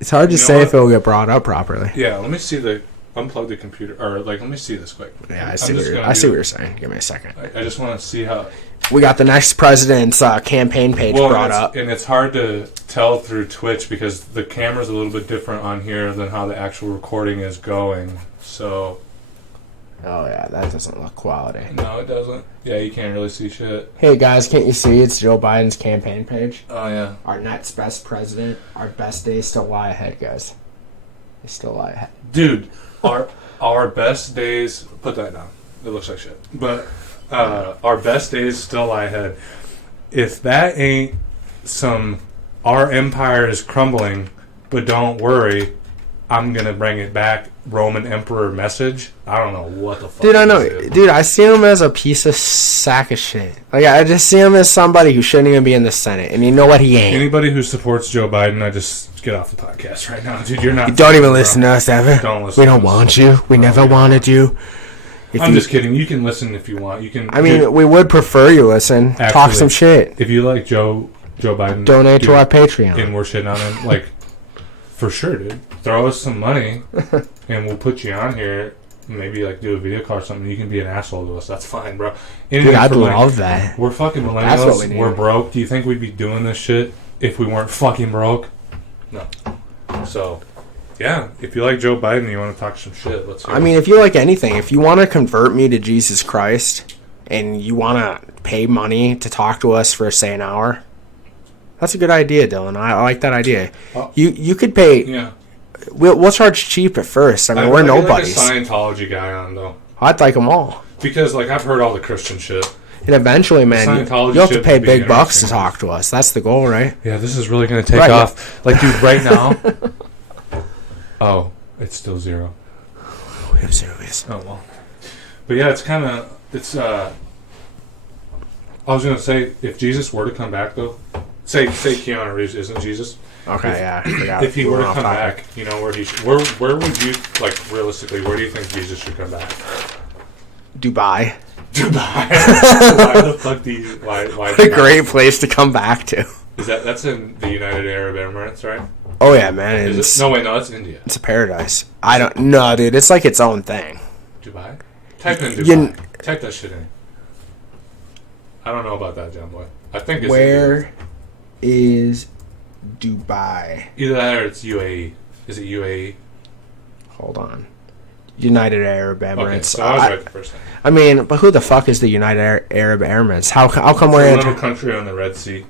say if it'll get brought up properly. Yeah, let me see unplug the computer, or like, let me see this quick. Yeah, I see what you're saying. Give me a second. I just want to see how... We got the next president's campaign page brought up. And it's hard to tell through Twitch because the camera's a little bit different on here than how the actual recording is going. So... Oh, yeah, that doesn't look quality. No, it doesn't. Yeah, you can't really see shit. Hey, guys, can't you see? It's Joe Biden's campaign page. Oh, yeah. Our next best president. Our best days still lie ahead, guys. They still lie ahead. Dude, our best days... Put that down. It looks like shit. But our best days still lie ahead. If that ain't some... Our empire is crumbling, but don't worry, I'm going to bring it back Roman Emperor message. I don't know what the fuck. Dude, I know. Dude, I see him as a piece of sack of shit. Like, I just see him as somebody who shouldn't even be in the Senate. And you know what? He ain't. Anybody who supports Joe Biden, I just get off the podcast right now. Dude, you're not... You don't even listen to us ever. Don't listen. We don't want you. We never wanted you. I'm just kidding. You can listen if you want. You can. I mean, we would prefer you listen. Actually, talk some shit. If you like Joe Biden, donate to our Patreon. And we're shitting on him, like, for sure, dude. Throw us some money, and we'll put you on here. Maybe like do a video call or something. You can be an asshole to us. That's fine, bro. Dude, I'd love that. We're fucking millennials. We're broke. Do you think we'd be doing this shit if we weren't fucking broke? No. So, yeah. If you like Joe Biden and you want to talk some shit, let's hear it. I mean, if you like anything, if you want to convert me to Jesus Christ and you want to pay money to talk to us for, say, an hour, that's a good idea, Dylan. I like that idea. You could pay... Yeah. We'll charge cheap at first. I mean, we're nobodies. Like a Scientology guy on, though. I'd like them all. Because, like, I've heard all the Christian shit. And eventually, man, you have to pay big bucks to talk to us. That's the goal, right? Yeah, this is really going to take off. Yeah. Like, dude, right now... Oh, it's still 0. We have 0 views. Oh, well. But, yeah, it's kind of... It's, I was going to say, if Jesus were to come back, though... Say Keanu Reeves isn't Jesus... Okay, if he were to come back, you know, where would you, like, realistically, where do you think Jesus should come back? Dubai. Why the fuck do you, why what a great place to come back to. That's in the United Arab Emirates, right? Oh, yeah, man. No, wait, no, that's India. It's a paradise. I don't, no, dude, it's like its own thing. Dubai? Type in Dubai. Type that shit in. I don't know about that, John Boy. I think it's Where is Dubai? Either that or it's UAE. Is it UAE? Hold on. United Arab Emirates. Okay, so I was right the first time. I mean, but who the fuck is the United Arab Emirates? How come we're in a little country on the Red Sea?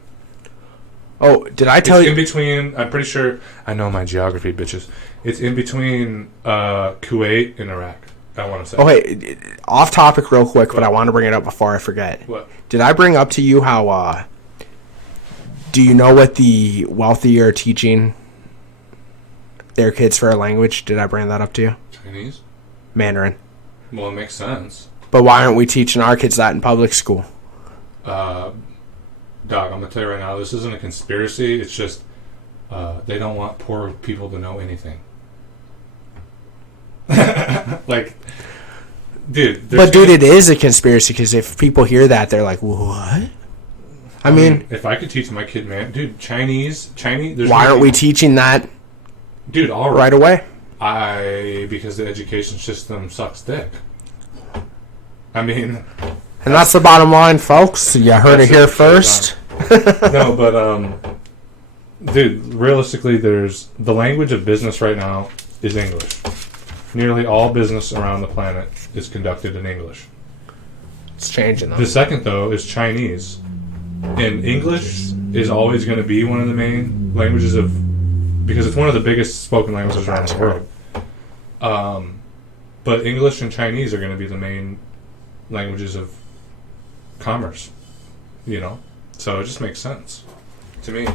Oh, did I tell you? It's in between. I'm pretty sure. I know my geography, bitches. It's in between Kuwait and Iraq. I want to say. Okay, off topic real quick, but I want to bring it up before I forget. What? Did I bring up to you how? Do you know what the wealthy are teaching their kids for a language? Did I bring that up to you? Chinese? Mandarin. Well, it makes sense. But why aren't we teaching our kids that in public school? Dog, I'm going to tell you right now, this isn't a conspiracy. It's just they don't want poor people to know anything. Like, dude. But, dude, it is a conspiracy because if people hear that, they're like, what? I mean, if I could teach my kid, man, dude, Chinese. Why aren't we teaching that, dude, right away? Because the education system sucks dick. I mean, and that's the bottom line, folks. You heard it here first. No, but dude, realistically, there's the language of business right now is English. Nearly all business around the planet is conducted in English. It's changing, though. The second, though, is Chinese. And English is always going to be one of the main languages because it's one of the biggest spoken languages around the world. But English and Chinese are going to be the main languages of commerce, you know? So it just makes sense to me.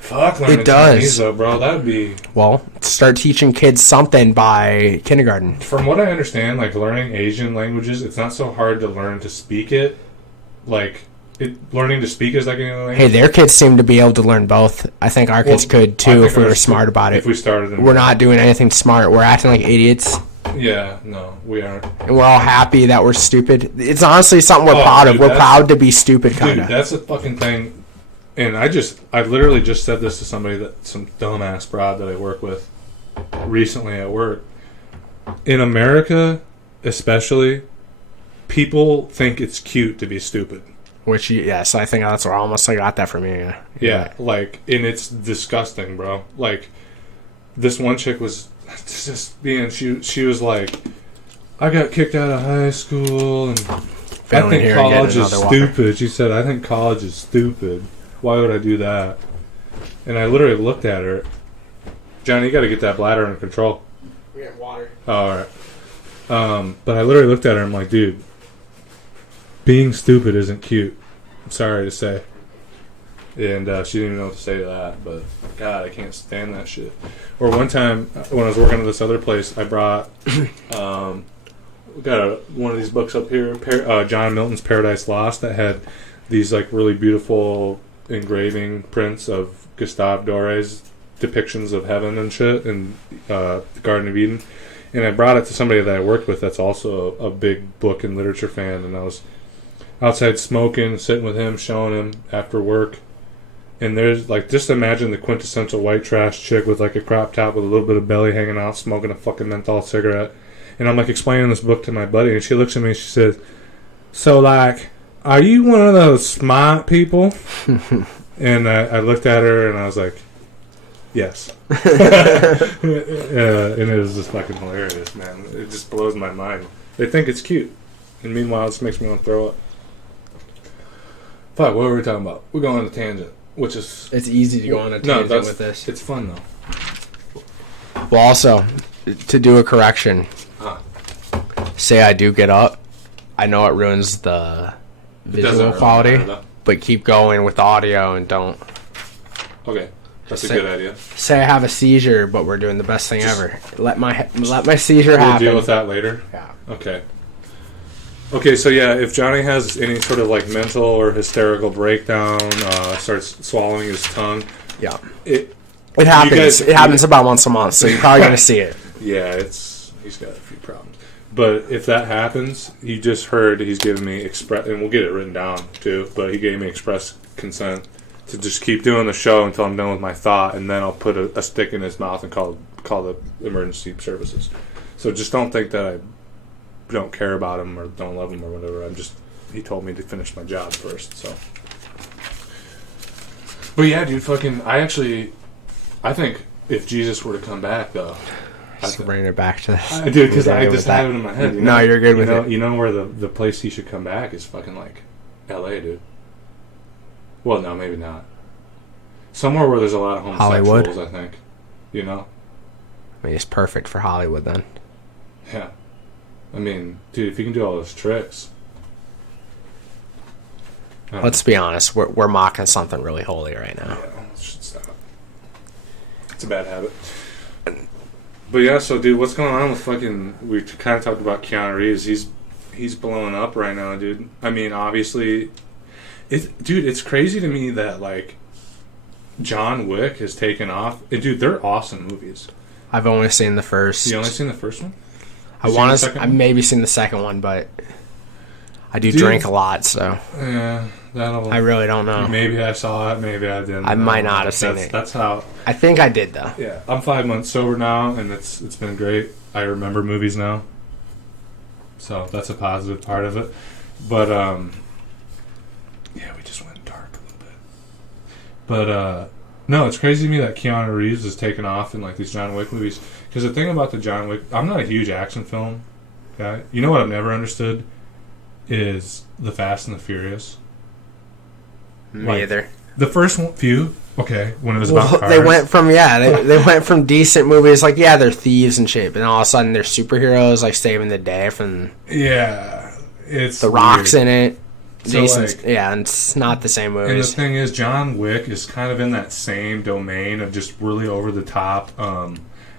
Fuck, learning it does. Chinese, though, bro. That would be... Well, start teaching kids something by kindergarten. From what I understand, like, learning Asian languages, it's not so hard to learn to speak it. Like, learning to speak is like any other language. Hey, their kids seem to be able to learn both. I think our kids could, too, if we were smart about it. If we started them. We're not doing anything smart. We're acting like idiots. Yeah, no, we aren't. And we're all happy that we're stupid. It's honestly something we're proud of. Dude, We're proud to be stupid, kind Dude, of. that's a fucking thing. And I literally just said this to somebody, some dumbass broad that I work with recently at work. In America, especially, people think it's cute to be stupid. Which, yes, I think that's where I almost got that from you. Yeah, like, and it's disgusting, bro. Like, this one chick was just being, she was like, I got kicked out of high school, and I think college is stupid. She said, I think college is stupid. Why would I do that? And I literally looked at her. Johnny, you got to get that bladder under control. We got water. Oh, all right. But I literally looked at her. I'm like, dude, being stupid isn't cute. I'm sorry to say. And she didn't even know what to say to that. But God, I can't stand that shit. Or one time when I was working at this other place, I brought we got one of these books up here, John Milton's Paradise Lost, that had these like really beautiful engraving prints of Gustave Doré's depictions of heaven and shit in the Garden of Eden. And I brought it to somebody that I worked with that's also a big book and literature fan, and I was outside smoking, sitting with him, showing him after work. And there's like, just imagine the quintessential white trash chick with like a crop top with a little bit of belly hanging out, smoking a fucking menthol cigarette. And I'm like explaining this book to my buddy, and she looks at me and she says, so like, are you one of those smart people? And I looked at her and I was like, yes. And it was just fucking hilarious, man. It just blows my mind. They think it's cute, and meanwhile, it just makes me want to throw up. Fuck, what were we talking about? We're going on a tangent, which is... It's easy to go on a tangent with this. It's fun, though. Well, also, to do a correction, say I do get up, I know it ruins the visual quality, but keep going with the audio and don't. Okay, that's a good idea. Say I have a seizure, but we're doing the best thing ever. Let my seizure happen. We'll deal with that later? Yeah. Okay. Okay, so yeah, if Johnny has any sort of like mental or hysterical breakdown, starts swallowing his tongue, yeah, it happens. It happens about once a month, so you're probably gonna see it. Yeah, he's got a few problems. But if that happens, you just heard he's giving me express, and we'll get it written down too. But he gave me express consent to just keep doing the show until I'm done with my thought, and then I'll put a stick in his mouth and call the emergency services. So just don't think that I don't care about him or don't love him or whatever. He told me to finish my job first. So, but yeah, dude, I think if Jesus were to come back though, just bring it back to this. I do, because I just have it in my head. No, you're good with it. You know where the place he should come back is fucking like L.A., dude. Well, no, maybe not. Somewhere where there's a lot of homosexuals, Hollywood. I think. You know? I mean, it's perfect for Hollywood then. Yeah. I mean, dude, if you can do all those tricks. Let's be honest, we're mocking something really holy right now. Yeah, should stop. It's a bad habit. But yeah, so dude, what's going on with fucking... We kind of talked about Keanu Reeves. He's blowing up right now, dude. I mean, obviously... It's crazy to me that, like, John Wick has taken off. And, dude, they're awesome movies. I've only seen the first. You only seen the first one? I've maybe seen the second one, but I do drink a lot, so... Yeah, I really don't know. Maybe I saw it, maybe I didn't. I might not have seen it. That's how... I think I did, though. Yeah, I'm 5 months sober now, and it's been great. I remember movies now. So that's a positive part of it. But, yeah, we just went dark a little bit. But, no, it's crazy to me that Keanu Reeves is taking off in, like, these John Wick movies. Because the thing about the John Wick... I'm not a huge action film guy. You know what I've never understood? Is the Fast and the Furious. Me either. The first few... Okay, when it was about cars. They went from, they went from decent movies, like, yeah, they're thieves and shit, but then all of a sudden they're superheroes, like, saving the day from... Yeah, it's The Rock's weird. in it. So, Decent, like, yeah, and it's not the same movies. And the thing is, John Wick is kind of in that same domain of just really over-the-top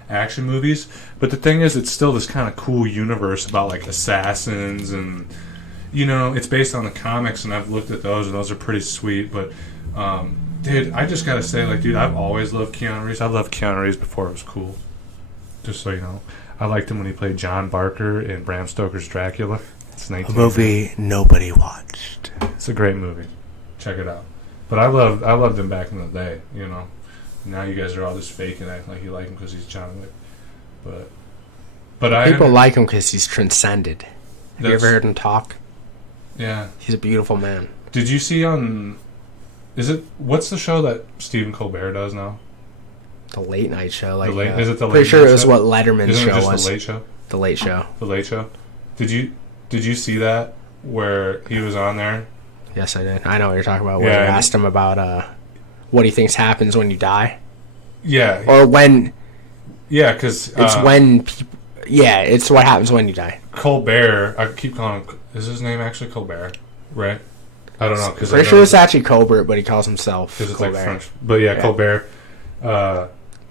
action movies. But the thing is, it's still this kind of cool universe about, like, assassins and... You know, it's based on the comics, and I've looked at those, and those are pretty sweet, but... dude, I just gotta say, like, dude, I've always loved Keanu Reeves. I loved Keanu Reeves before it was cool. Just so you know. I liked him when he played John Barker in Bram Stoker's Dracula. It's A movie nobody watched. It's a great movie. Check it out. But I loved him back in the day. You know. Now you guys are all just faking acting like you like him because he's John Wick. But people like him because he's transcended. Have you ever heard him talk? Yeah. He's a beautiful man. Did you see on... What's the show that Stephen Colbert does now? The Late Night Show. Is it the Late Night Show? Pretty sure it was what Letterman's Isn't it show just was. The Late Show? The Late Show. The Late Show. Did you see that where he was on there? Yes, I did. I know what you're talking about. Where you asked him about what he thinks happens when you die. Yeah. Or when... Yeah, because... It's when people... Yeah, it's what happens when you die. Colbert, I keep calling him... Is his name actually Colbert? Right? I don't know. Pretty sure it's actually Colbert, but he calls himself Colbert. It's like French. But yeah, Colbert.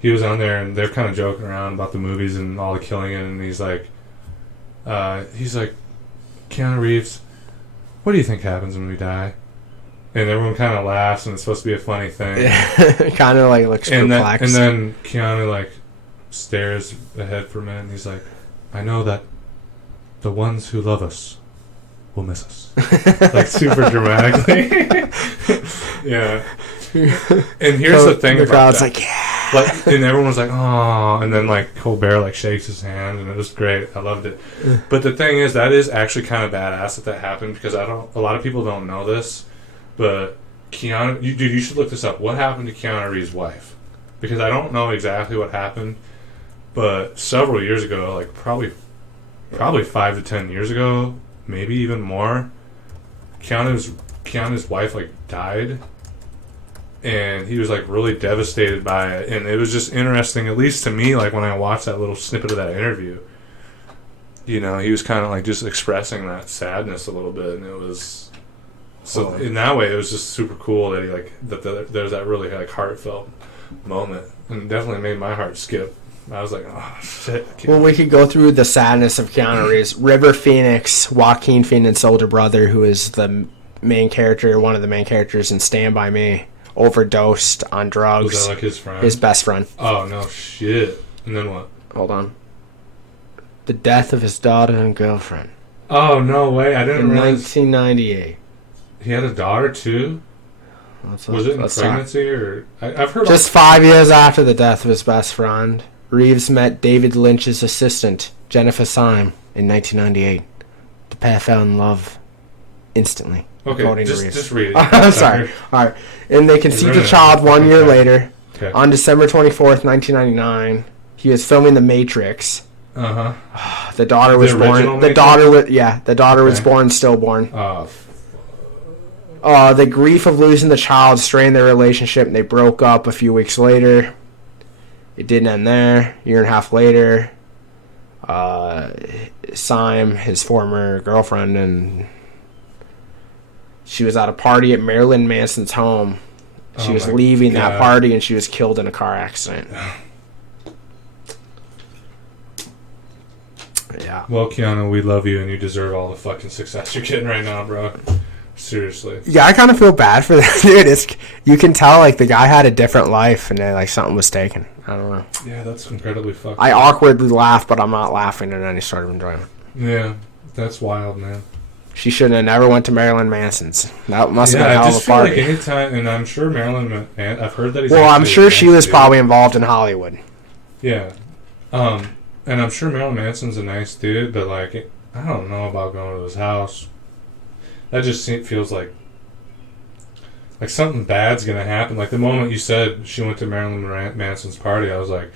He was on there, and they're kind of joking around about the movies and all the killing it, and he's like, Keanu Reeves, what do you think happens when we die? And everyone kind of laughs, and it's supposed to be a funny thing. Yeah. Kind of like looks perplexed. And then Keanu like stares ahead for a minute, and he's like, I know that the ones who love us will miss us. Like super dramatically. Yeah. And here's the thing the about crowd's that. like, yeah. Like, and everyone was like, oh, and then like Colbert like shakes his hand, and it was great. I loved it. But the thing is, that is actually kind of badass that happened, because a lot of people don't know this, but Keanu, dude, you should look this up. What happened to Keanu Reeves' wife? Because I don't know exactly what happened, but several years ago, like probably 5 to 10 years ago, maybe even more, Keanu's wife like died. And he was like really devastated by it, and it was just interesting, at least to me, like when I watched that little snippet of that interview. You know, he was kind of like just expressing that sadness a little bit, and it was so in that way it was just super cool that he like that there's that really like heartfelt moment, and definitely made my heart skip. I was like, oh shit. Well, we could go through the sadness of Keanu Reeves. River Phoenix, Joaquin Phoenix's older brother, who is the main character, one of the main characters in Stand By Me, overdosed on drugs. Was that like his friend? His best friend. Oh, no shit. And then what? Hold on. The death of his daughter and girlfriend. Oh, no way. I didn't realize. 1998. He had a daughter, too? Was it in pregnancy? Or I've heard... Just 5 years after the death of his best friend, Reeves met David Lynch's assistant, Jennifer Syme, in 1998. The pair fell in love instantly. Okay, just read it. I'm sorry. All right. And they conceived a child 1 year later. Okay. On December 24th, 1999. He was filming The Matrix. Uh-huh. The daughter was born. The daughter was born stillborn. The grief of losing the child strained their relationship, and they broke up a few weeks later. It didn't end there. A year and a half later, Syme, his former girlfriend, and she was at a party at Marilyn Manson's home. She was leaving that party, and she was killed in a car accident. Yeah. Well, Keanu, we love you, and you deserve all the fucking success you're getting right now, bro. Seriously. Yeah, I kind of feel bad for that dude. You can tell, like, the guy had a different life, and then, like, something was taken. I don't know. Yeah, that's incredibly fucked. I awkwardly laugh, but I'm not laughing at any sort of enjoyment. Yeah, that's wild, man. She shouldn't have never went to Marilyn Manson's. That must have been a hell of a party. Like anytime, and I'm sure Marilyn, I've heard that he's... Well, I'm sure she was probably involved in Hollywood. Yeah. And I'm sure Marilyn Manson's a nice dude, but, like, I don't know about going to his house. That just feels like something bad's going to happen. Like, the moment you said she went to Marilyn Manson's party, I was like,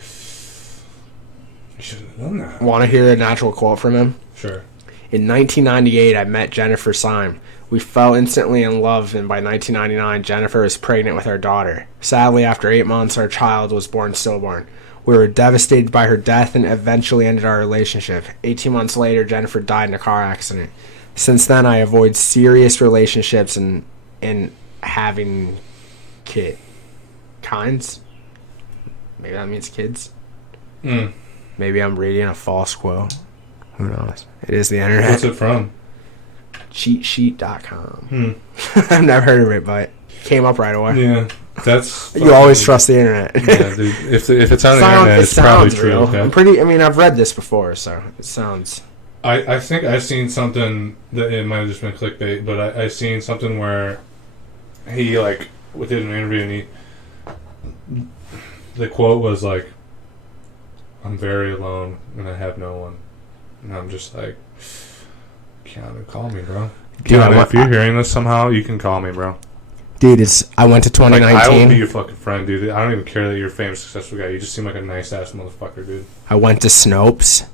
you shouldn't have done that. Want to hear a natural quote from him? Sure. In 1998, I met Jennifer Syme. We fell instantly in love, and by 1999, Jennifer was pregnant with our daughter. Sadly, after 8 months, our child was born stillborn. We were devastated by her death and eventually ended our relationship. 18 months later, Jennifer died in a car accident. Since then, I avoid serious relationships and having kinds. Maybe that means kids. Maybe I'm reading a false quote. Who knows? It is the internet. What's it from? Cheatsheet.com. I've never heard of it, but it came up right away. Yeah. That's You always trust the internet. Yeah, dude. If it's on the internet, it's probably true. Okay? I mean, I've read this before, so it sounds. I think I've seen something that it might have just been clickbait, but I've seen something where he did an interview and the quote was like, "I'm very alone and I have no one," and I'm just like, Keanu, call me, bro. Dude, Keanu, if you're hearing this somehow, you can call me, bro. Dude, I went to 2019. I will be your fucking friend, dude. I don't even care that you're a famous, successful guy. You just seem like a nice ass motherfucker, dude. I went to Snopes.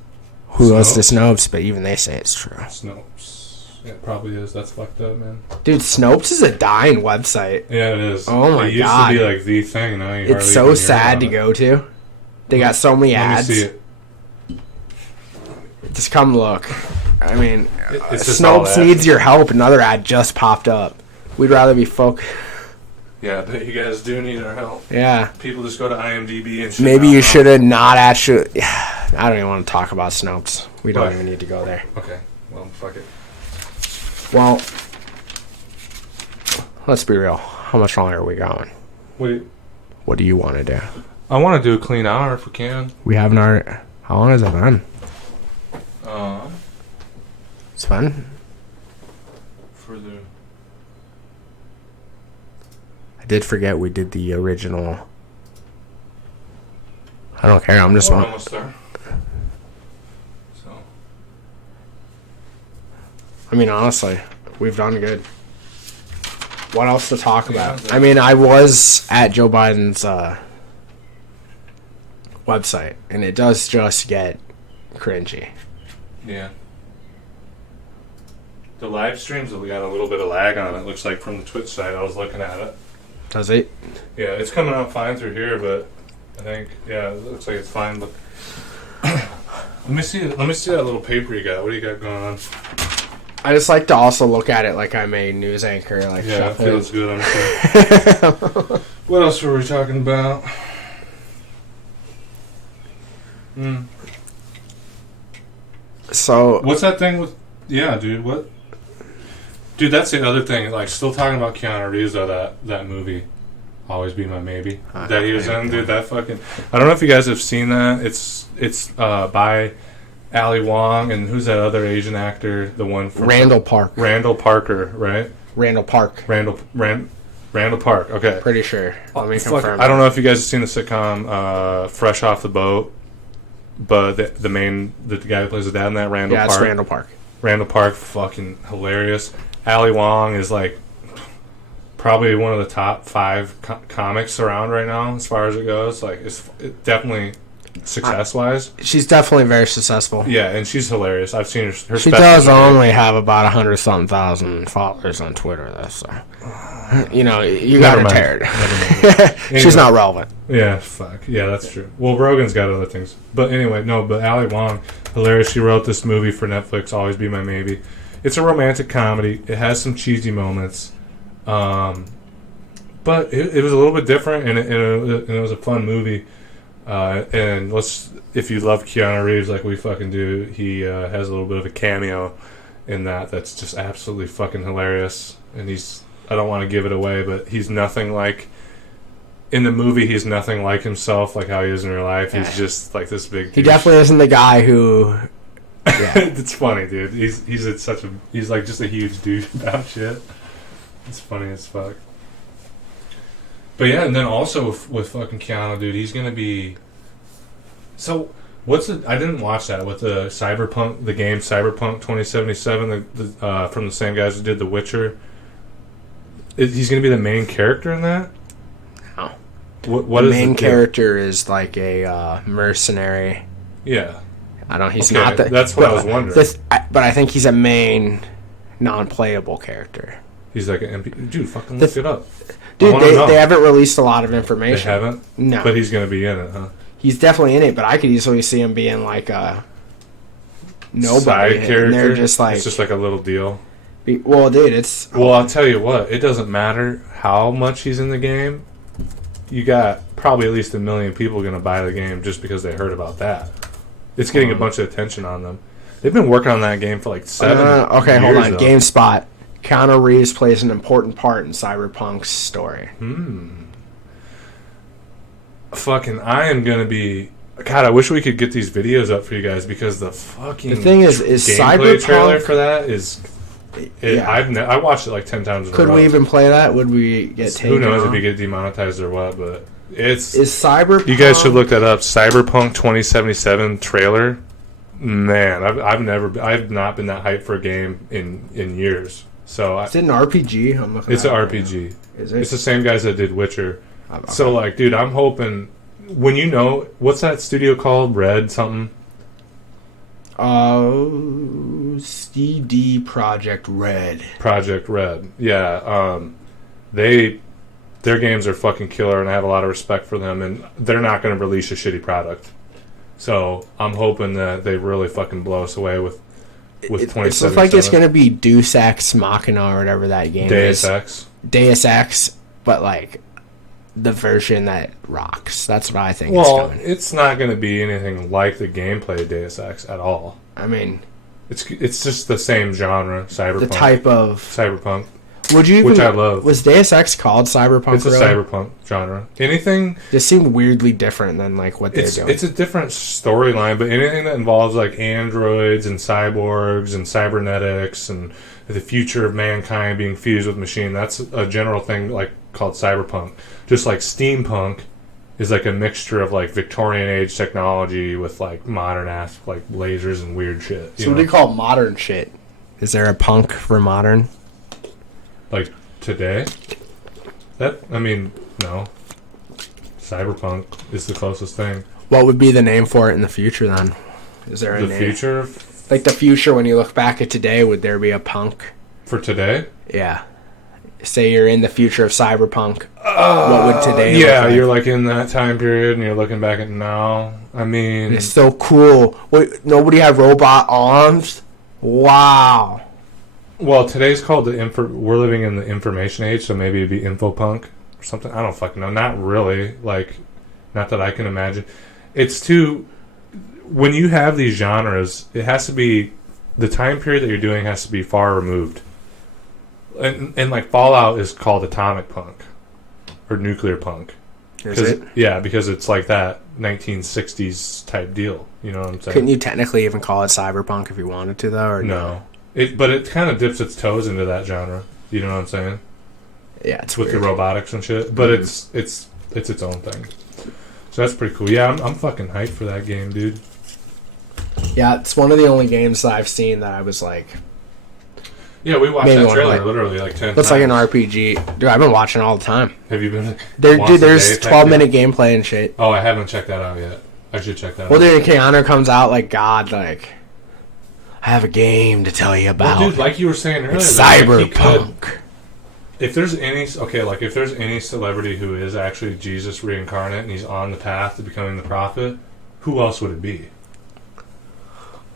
Who goes to Snopes? But even they say it's true. Snopes. Yeah, it probably is. That's fucked up, man. Dude, Snopes is a dying website. Yeah, it is. Oh my god. It used to be like the thing. Now it's so sad to go to. They got so many ads. Let me see it. Just come look. I mean, it's Snopes needs your help. Another ad just popped up. We'd rather be focused. Yeah, I bet you guys do need our help. Yeah. People just go to IMDb and shit. Maybe you should have not actually. I don't even want to talk about Snopes. We don't even need to go there. Okay. Well, fuck it. Well, let's be real. How much longer are we going? Wait. What do you want to do? I want to do a clean hour if we can. We haven't already. How long has it been? It's fun. I did forget we did the original. I don't care. I'm just almost there. So. I mean, honestly, we've done good. What else to talk about? I mean, I was at Joe Biden's website, and it does just get cringy. Yeah. The live streams, we got a little bit of lag on it. Looks like from the Twitch side. I was looking at it. Does it? Yeah, it's coming out fine through here, but I think it looks like it's fine. But let me see that little paper you got. What do you got going on? I just like to also look at it like I'm a news anchor. Like, yeah, it feels good. I'm sure. What else were we talking about? So what's that thing with? Yeah, dude. What? Dude, that's the other thing. Like, still talking about Keanu Reeves though. That movie, Always Be My Maybe, that he was in. Dude, that fucking. I don't know if you guys have seen that. It's by Ali Wong and who's that other Asian actor? The one from Randall Park. Randall Parker, right? Randall Park. Randall Park. Okay. Pretty sure. Let me confirm. I don't know if you guys have seen the sitcom Fresh Off the Boat, but the guy who plays the dad in that, Randall Park. Yeah, it's Randall Park. Randall Park, fucking hilarious. Ali Wong is like probably one of the top 5 comics around right now as far as it goes. Like, it's definitely success-wise. She's definitely very successful. Yeah, and she's hilarious. I've seen her she does only have about 100-something thousand followers on Twitter, though, so you know, you gotta tear it. She's not relevant. Yeah, fuck. Yeah, that's true. Well, Rogan's got other things. But anyway, but Ali Wong, hilarious. She wrote this movie for Netflix, Always Be My Maybe. It's a romantic comedy. It has some cheesy moments. But it was a little bit different, and it was a fun movie. And if you love Keanu Reeves like we fucking do, he has a little bit of a cameo in that's just absolutely fucking hilarious. And I don't want to give it away, but he's nothing like, in the movie, he's nothing like himself, like how he is in real life. Yeah. He's just like this big douche. He definitely isn't the guy who... Yeah. It's funny, dude. He's like just a huge douche about shit. It's funny as fuck. But yeah, and then also with fucking Keanu, dude, he's gonna be. So I didn't watch that with the the game Cyberpunk 2077, from the same guys who did The Witcher. He's gonna be the main character in that. No. What the is main character is like a mercenary. Yeah. I don't. He's not that. That's what I was wondering. But I think he's a main, non-playable character. He's like an MP. Dude, fucking look it up. Dude, they haven't released a lot of information. They haven't? No. But he's going to be in it, huh? He's definitely in it, but I could easily see him being like a nobody. Side character? And they're just like... It's just like a little deal. Well, dude, it's... Well, I'll tell you what. It doesn't matter how much he's in the game. You got probably at least 1 million people going to buy the game just because they heard about that. It's getting a bunch of attention on them. They've been working on that game for like 7 years. Okay, hold on. GameSpot. Keanu Reeves plays an important part in Cyberpunk's story. fucking, I am gonna be. God, I wish we could get these videos up for you guys because the fucking The thing is gameplay Cyberpunk trailer for that is. Yeah. I watched it like 10 times in a row. Could we even play that? Would we get taken Who knows off? if you get demonetized or what? But it's. Is Cyberpunk? You guys should look that up. Cyberpunk 2077 trailer. Man, I've not been that hyped for a game in years. So Is it an RPG? I'm looking. it's an at it RPG. now. Is it? It's the same guys that did Witcher. Okay. So like, dude, I'm hoping when you know what's that studio called? Red something. CD Project Red. Project Red. Yeah. Their games are fucking killer, and I have a lot of respect for them. And they're not going to release a shitty product. So I'm hoping that they really fucking blow us away with It 2077. looks like it's going to be Deus Ex Machina or whatever that game Deus is. Ex. Deus Ex, but like the version that rocks. That's what I think is Well, coming. it's not going to be anything like the gameplay of Deus Ex at all. I mean, It's just the same genre, cyberpunk. the type of... Cyberpunk, Would you even... which I love. Was Deus Ex called Cyberpunk? It's a really? cyberpunk genre. Anything... This seemed weirdly different than like what they're doing. It's a different storyline, but anything that involves like androids and cyborgs and cybernetics and the future of mankind being fused with machine, that's a general thing like called cyberpunk. Just like steampunk is like a mixture of like Victorian age technology with like modern ass like lasers and weird shit. So what do you call modern shit? Is there a punk for modern? Like today? No. Cyberpunk is the closest thing. What would be the name for it in the future then? Is there a The name? future Like the future, when you look back at today, would there be a punk? for today? Yeah. Say you're in the future of cyberpunk. What would today Yeah, look like? you're like in that time period and you're looking back at now. I mean, It's so cool. Wait, nobody had robot arms? Wow. well, today's called we're living in the information age, so maybe it'd be infopunk or something. I don't fucking know. Not really. Like, not that I can imagine. It's too... When you have these genres, it has to be... The time period that you're doing has to be far removed. And like, Fallout is called atomic punk. Or nuclear punk. Is it? Yeah, because it's like that 1960s type deal. You know what I'm saying? Couldn't you technically even call it cyberpunk if you wanted to, though? Or No. But it kind of dips its toes into that genre. You know what I'm saying? Yeah, it's With weird. the robotics and shit. But it's its own thing. So that's pretty cool. Yeah, I'm fucking hyped for that game, dude. Yeah, it's one of the only games that I've seen that I was like... Yeah, we watched Maybe that one trailer like- literally like 10 Looks times. like an RPG. Dude, I've been watching it all the time. Have you been... There's once a day type 12-minute gameplay and shit. Oh, I haven't checked that out yet. I should check that Well, out. dude, Keanu comes out like God, like... I have a game to tell you about. Well, dude, like you were saying earlier... It's like, he could- cyberpunk. If there's any... Okay, like, if there's any celebrity who is actually Jesus reincarnate and he's on the path to becoming the prophet, who else would it be?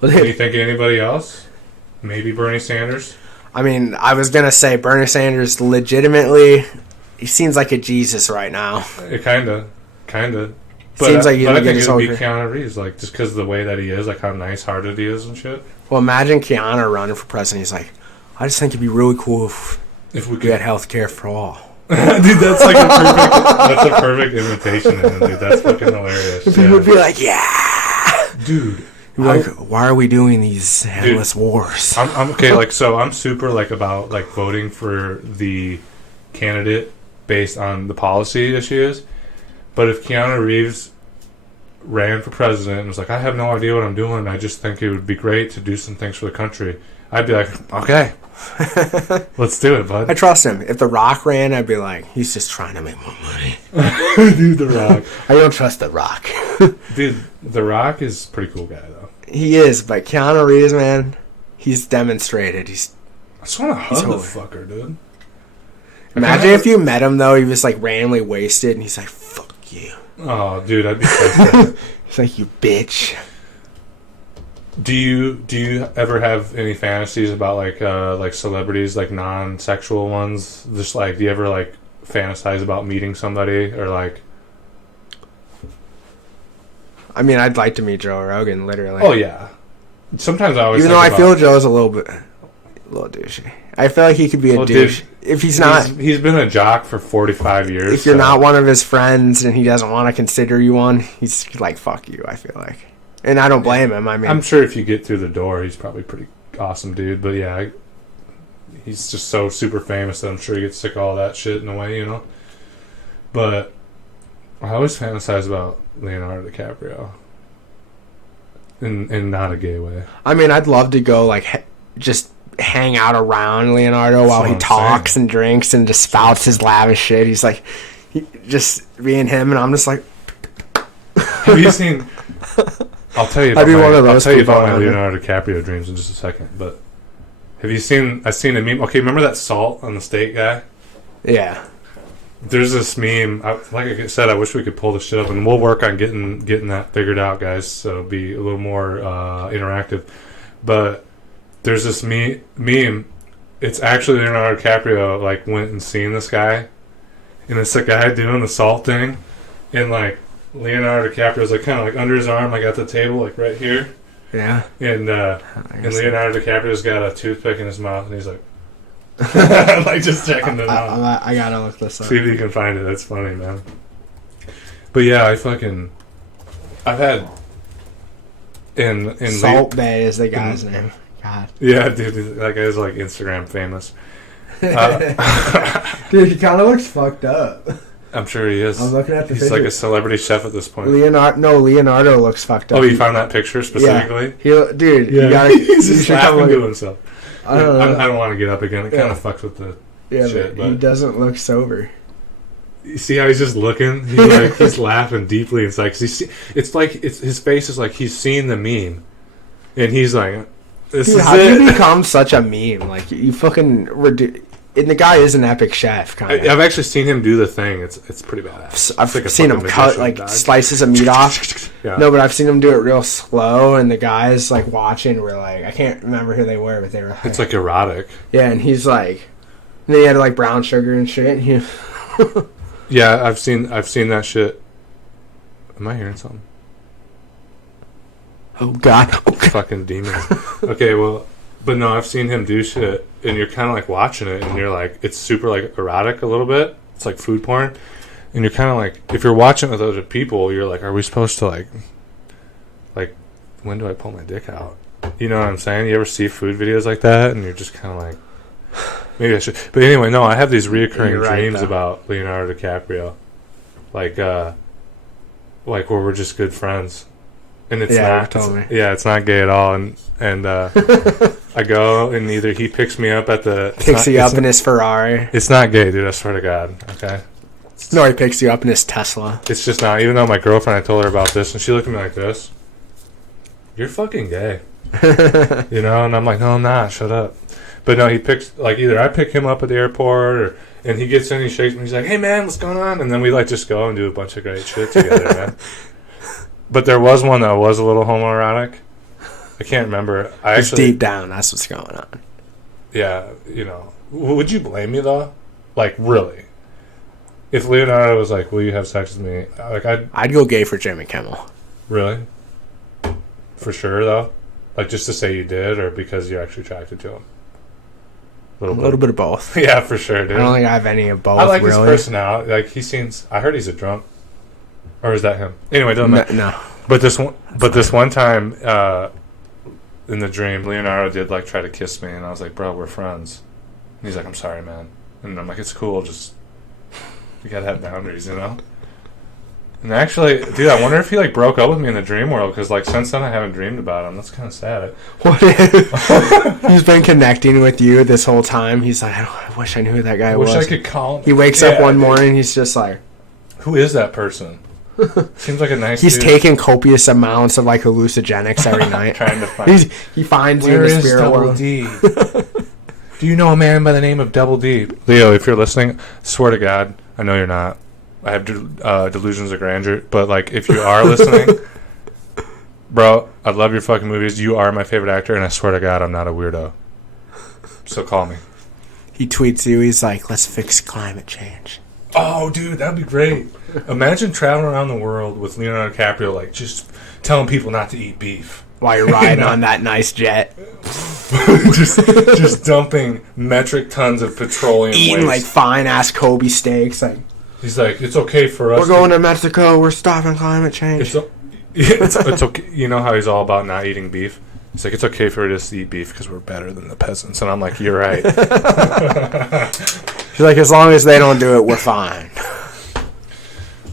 Well, Can you dude, think of anybody else? Maybe Bernie Sanders? I mean, I was gonna say Bernie Sanders legitimately... He seems like a Jesus right now. It kinda. Seems like he's but I gonna get think his it would be own- Keanu Reeves, like just because of the way that he is, like how nice-hearted he is and shit. Well, imagine Keanu running for president. He's like, I just think it'd be really cool If we if we had health care for all. dude, that's like a perfect invitation to him, dude. That's fucking hilarious. People would be like, yeah. Dude, Be like, why are we doing these endless wars? I'm okay. Like, so I'm super like about like voting for the candidate based on the policy issues. But if Keanu Reeves ran for president and was like, I have no idea what I'm doing, I just think it would be great to do some things for the country, I'd be like, okay, let's do it, bud. I trust him. If The Rock ran, I'd be like, he's just trying to make more money. Dude, The Rock. I don't trust The Rock. Dude, The Rock is a pretty cool guy, though. He is, but Keanu Reeves, man, he's demonstrated. I just want to hug the fucker, dude. Imagine if you met him, though, he was like randomly wasted, and he's like, fuck you. Oh, dude, I'd be so He's like, you bitch. Do you ever have any fantasies about like celebrities, like non-sexual ones? Just like, do you ever like fantasize about meeting somebody or like? I mean, I'd like to meet Joe Rogan, literally. Oh yeah. Sometimes I always Even though I feel Joe's a little douchey. I feel like he could be a douche. If he's not... He's been a jock for 45 years. If you're not one of his friends and he doesn't want to consider you one, he's like, fuck you, I feel like. And I don't blame him. I mean, I'm sure if you get through the door, he's probably a pretty awesome dude. But yeah, he's just so super famous that I'm sure he gets sick of all that shit in a way, you know? But I always fantasize about Leonardo DiCaprio. In not a gay way. I mean, I'd love to go, like, just hang out around Leonardo while he talks and drinks and just spouts his lavish shit. He's like, just being him, and I'm just like... Have you seen... I'll tell you about my Leonardo DiCaprio dreams in just a second, but have you seen... I've seen a meme... Okay, remember that salt on the steak guy? Yeah. There's this meme. Like I said, I wish we could pull this shit up, and we'll work on getting that figured out, guys, so it'll be a little more interactive. But there's this meme. It's actually Leonardo DiCaprio, like, went and seen this guy, and it's the guy doing the salt thing, and, like, Leonardo DiCaprio's, like, kind of, like, under his arm, like, at the table, like, right here. Yeah. And Leonardo DiCaprio's got a toothpick in his mouth, and he's like, like, just checking it out. I gotta look this up. See if you can find it. That's funny, man. But yeah, I've had in Salt Bay is the guy's name. God. Yeah, dude, that guy's like Instagram famous. Dude, he kind of looks fucked up. I'm sure he is. I'm looking at the He's picture. like a celebrity chef at this point. Leonardo looks fucked up. Oh, you found that picture specifically? Yeah. Dude, yeah. You gotta, he's just laughing to himself. I don't want to get up again. It kind of fucks with the shit. But he doesn't look sober. You see how he's just looking? He's like he's laughing deeply inside. Cause his face is like he's seen the meme, and he's like, "This is how it." do you become such a meme? Like you fucking and the guy is an epic chef. Kind of. I've actually seen him do the thing. It's pretty badass. I've seen him cut like slices of meat off. Yeah. No, but I've seen him do it real slow, and the guys like watching were like, I can't remember who they were, but they were. Like, it's like erotic. Yeah, and he's like, and they had like brown sugar and shit. And he, yeah, I've seen that shit. Am I hearing something? Oh God! Fucking demons. Okay, well, but no, I've seen him do shit, and you're kind of like watching it, and you're like, it's super like erotic a little bit. It's like food porn, and you're kind of like, if you're watching with other people, you're like, are we supposed to like, when do I pull my dick out? You know what I'm saying? You ever see food videos like that, and you're just kind of like, maybe I should. But anyway, no, I have these reoccurring dreams about Leonardo DiCaprio, like where we're just good friends. And it's not, it's not gay at all. And I go, and either he picks me up at the... Picks you up in his Ferrari. It's not gay, dude, I swear to God, okay? No, he picks you up in his Tesla. It's just not, even though my girlfriend, I told her about this, and she looked at me like this. You're fucking gay. You know, and I'm like, no, I'm not, shut up. But no, he picks, like, either I pick him up at the airport, and he gets in, he shakes me, he's like, hey, man, what's going on? And then we, like, just go and do a bunch of great shit together, man. But there was one that was a little homoerotic. I can't remember. Deep down, that's what's going on. Yeah, you know. Would you blame me, though? Like, really? If Leonardo was like, will you have sex with me? Like, I'd go gay for Jimmy Kimmel. Really? For sure, though? Like, just to say you did, or because you're actually attracted to him? A little bit of both. Yeah, for sure, dude. I don't think I have any of both, I like his personality. Like, he seems... I heard he's a drunk. Or is that him? Anyway, don't matter. No. But this one time in the dream, Leonardo did like try to kiss me, and I was like, "Bro, we're friends." And he's like, "I'm sorry, man." And I'm like, "It's cool. Just you gotta have boundaries, you know." And actually, dude, I wonder if he like broke up with me in the dream world, because like since then I haven't dreamed about him. That's kind of sad. What if he's been connecting with you this whole time? He's like, I wish I knew who that guy was. I wish I could call him. He wakes up one morning, he's just like, who is that person? Seems like a nice He's dude. taking copious amounts of like hallucinogenics every night. Trying to find he finds where you in the is spirit Double world. D? Do you know a man by the name of Double D? Leo, if you're listening, swear to God, I know you're not. I have delusions of grandeur, but like if you are listening, bro, I love your fucking movies. You are my favorite actor, and I swear to God, I'm not a weirdo. So call me. He tweets you. He's like, "Let's fix climate change." Oh, dude, that'd be great. Imagine traveling around the world with Leonardo DiCaprio, like, just telling people not to eat beef. While you're riding on that nice jet. just dumping metric tons of petroleum Eating waste. like fine ass Kobe steaks. Like, he's like, it's okay for us. we're going to Mexico. We're stopping climate change. It's okay. You know how he's all about not eating beef? He's like, it's okay for us to eat beef because we're better than the peasants. And I'm like, you're right. He's like, as long as they don't do it, we're fine.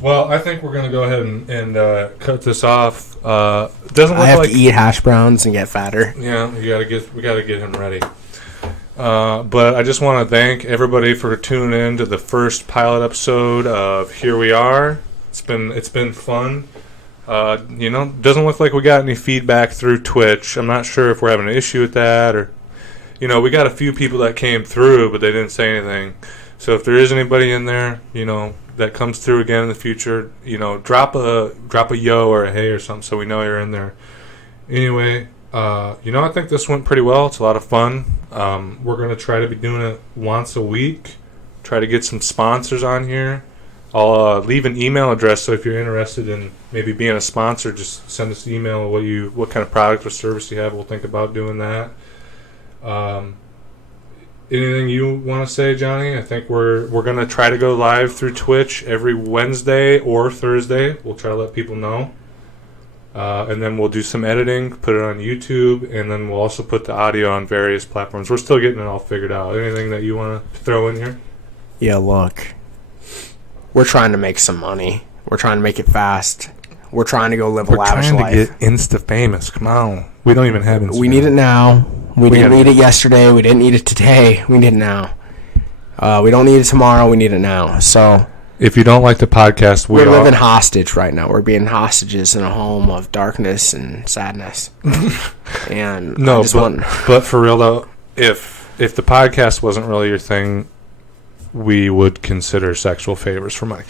Well, I think we're going to go ahead and cut this off. Doesn't look I have like to eat hash browns and get fatter. Yeah, we got to get him ready. But I just want to thank everybody for tuning in to the first pilot episode of Here We Are. It's been fun. Doesn't look like we got any feedback through Twitch. I'm not sure if we're having an issue with that, or we got a few people that came through, but they didn't say anything. So if there is anybody in there, that comes through again in the future, drop a yo or a hey or something so we know you're in there. Anyway, I think this went pretty well. It's a lot of fun. We're going to try to be doing it once a week. Try to get some sponsors on here. I'll leave an email address, so if you're interested in maybe being a sponsor, just send us an email what kind of product or service you have. We'll think about doing that. Anything you want to say, Johnny? I think we're going to try to go live through Twitch every Wednesday or Thursday. We'll try to let people know. And then we'll do some editing, put it on YouTube, and then we'll also put the audio on various platforms. We're still getting it all figured out. Anything that you want to throw in here? Yeah, look. We're trying to make some money. We're trying to make it fast. We're trying to go live a lavish life. We're trying to get Insta-famous. Come on. We don't even have Instagram. We need it now. We didn't need it yesterday. We didn't need it today. We need it now. We don't need it tomorrow. We need it now. So if you don't like the podcast, we're living hostage right now. We're being hostages in a home of darkness and sadness. And no, but for real though, if the podcast wasn't really your thing, we would consider sexual favors for money.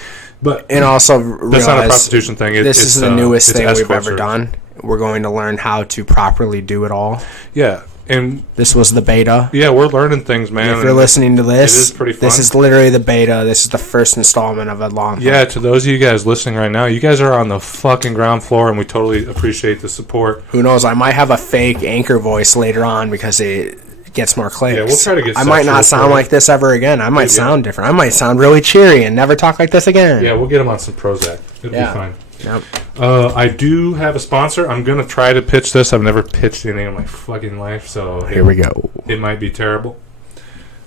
And also that's not a prostitution thing. This is the newest thing we've ever done. We're going to learn how to properly do it all. Yeah. And this was the beta. Yeah, we're learning things, man. And if you're listening to this, it is pretty fun. This is literally the beta. This is the first installment of a long. Yeah, to those of you guys listening right now, you guys are on the fucking ground floor, and we totally appreciate the support. Who knows? I might have a fake anchor voice later on because it gets more clicks. Yeah, we'll try to get. I might not sound like this ever again. I might sound different. I might sound really cheery and never talk like this again. Yeah, we'll get them on some Prozac. It'll be fine. Yep. I do have a sponsor. I'm going to try to pitch this. I've never pitched anything in my fucking life, so here we go. It might be terrible,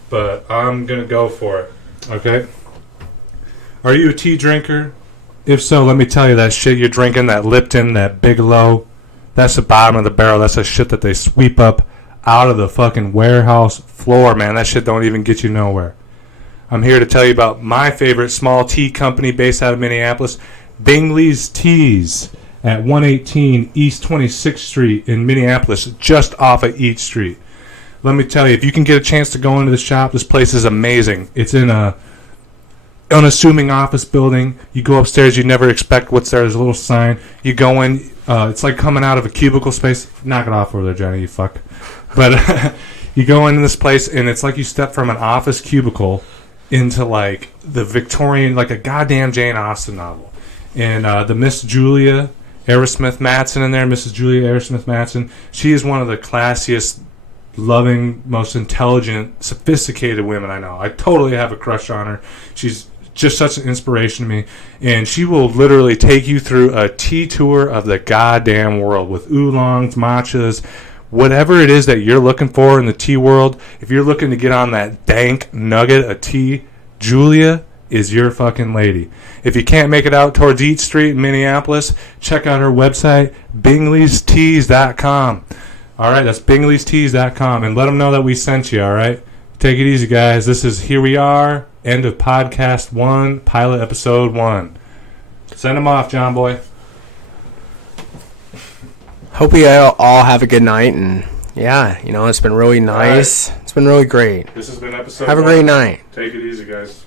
but I'm going to go for it. Okay? Are you a tea drinker? If so, let me tell you that shit you're drinking, that Lipton, that Bigelow, that's the bottom of the barrel. That's the shit that they sweep up out of the fucking warehouse floor, man. That shit don't even get you nowhere. I'm here to tell you about my favorite small tea company based out of Minneapolis, Bingley's Teas at 118 East 26th Street in Minneapolis, just off of East Street. Let me tell you, if you can get a chance to go into the shop, this place is amazing. It's in a unassuming office building. You go upstairs, you never expect what's there. There's a little sign. You go in, it's like coming out of a cubicle space. Knock it off over there, Johnny, you fuck. But you go into this place, and it's like you step from an office cubicle into like the Victorian, like a goddamn Jane Austen novel. And the Miss Julia Aerosmith-Matson in there, Mrs. Julia Aerosmith-Matson, she is one of the classiest, loving, most intelligent, sophisticated women I know. I totally have a crush on her. She's just such an inspiration to me. And she will literally take you through a tea tour of the goddamn world with oolongs, matchas, whatever it is that you're looking for in the tea world. If you're looking to get on that dank nugget of tea, Julia is your fucking lady. If you can't make it out towards East Street in Minneapolis, check out her website, Bingley'sTeas.com. All right, that's Bingley'sTeas.com, and let them know that we sent you, all right? Take it easy, guys. This is Here We Are, end of podcast 1, pilot episode 1. Send them off, John Boy. Hope you all have a good night, and yeah, it's been really nice. Right. It's been really great. This has been episode Have 1. a great night. Take it easy, guys.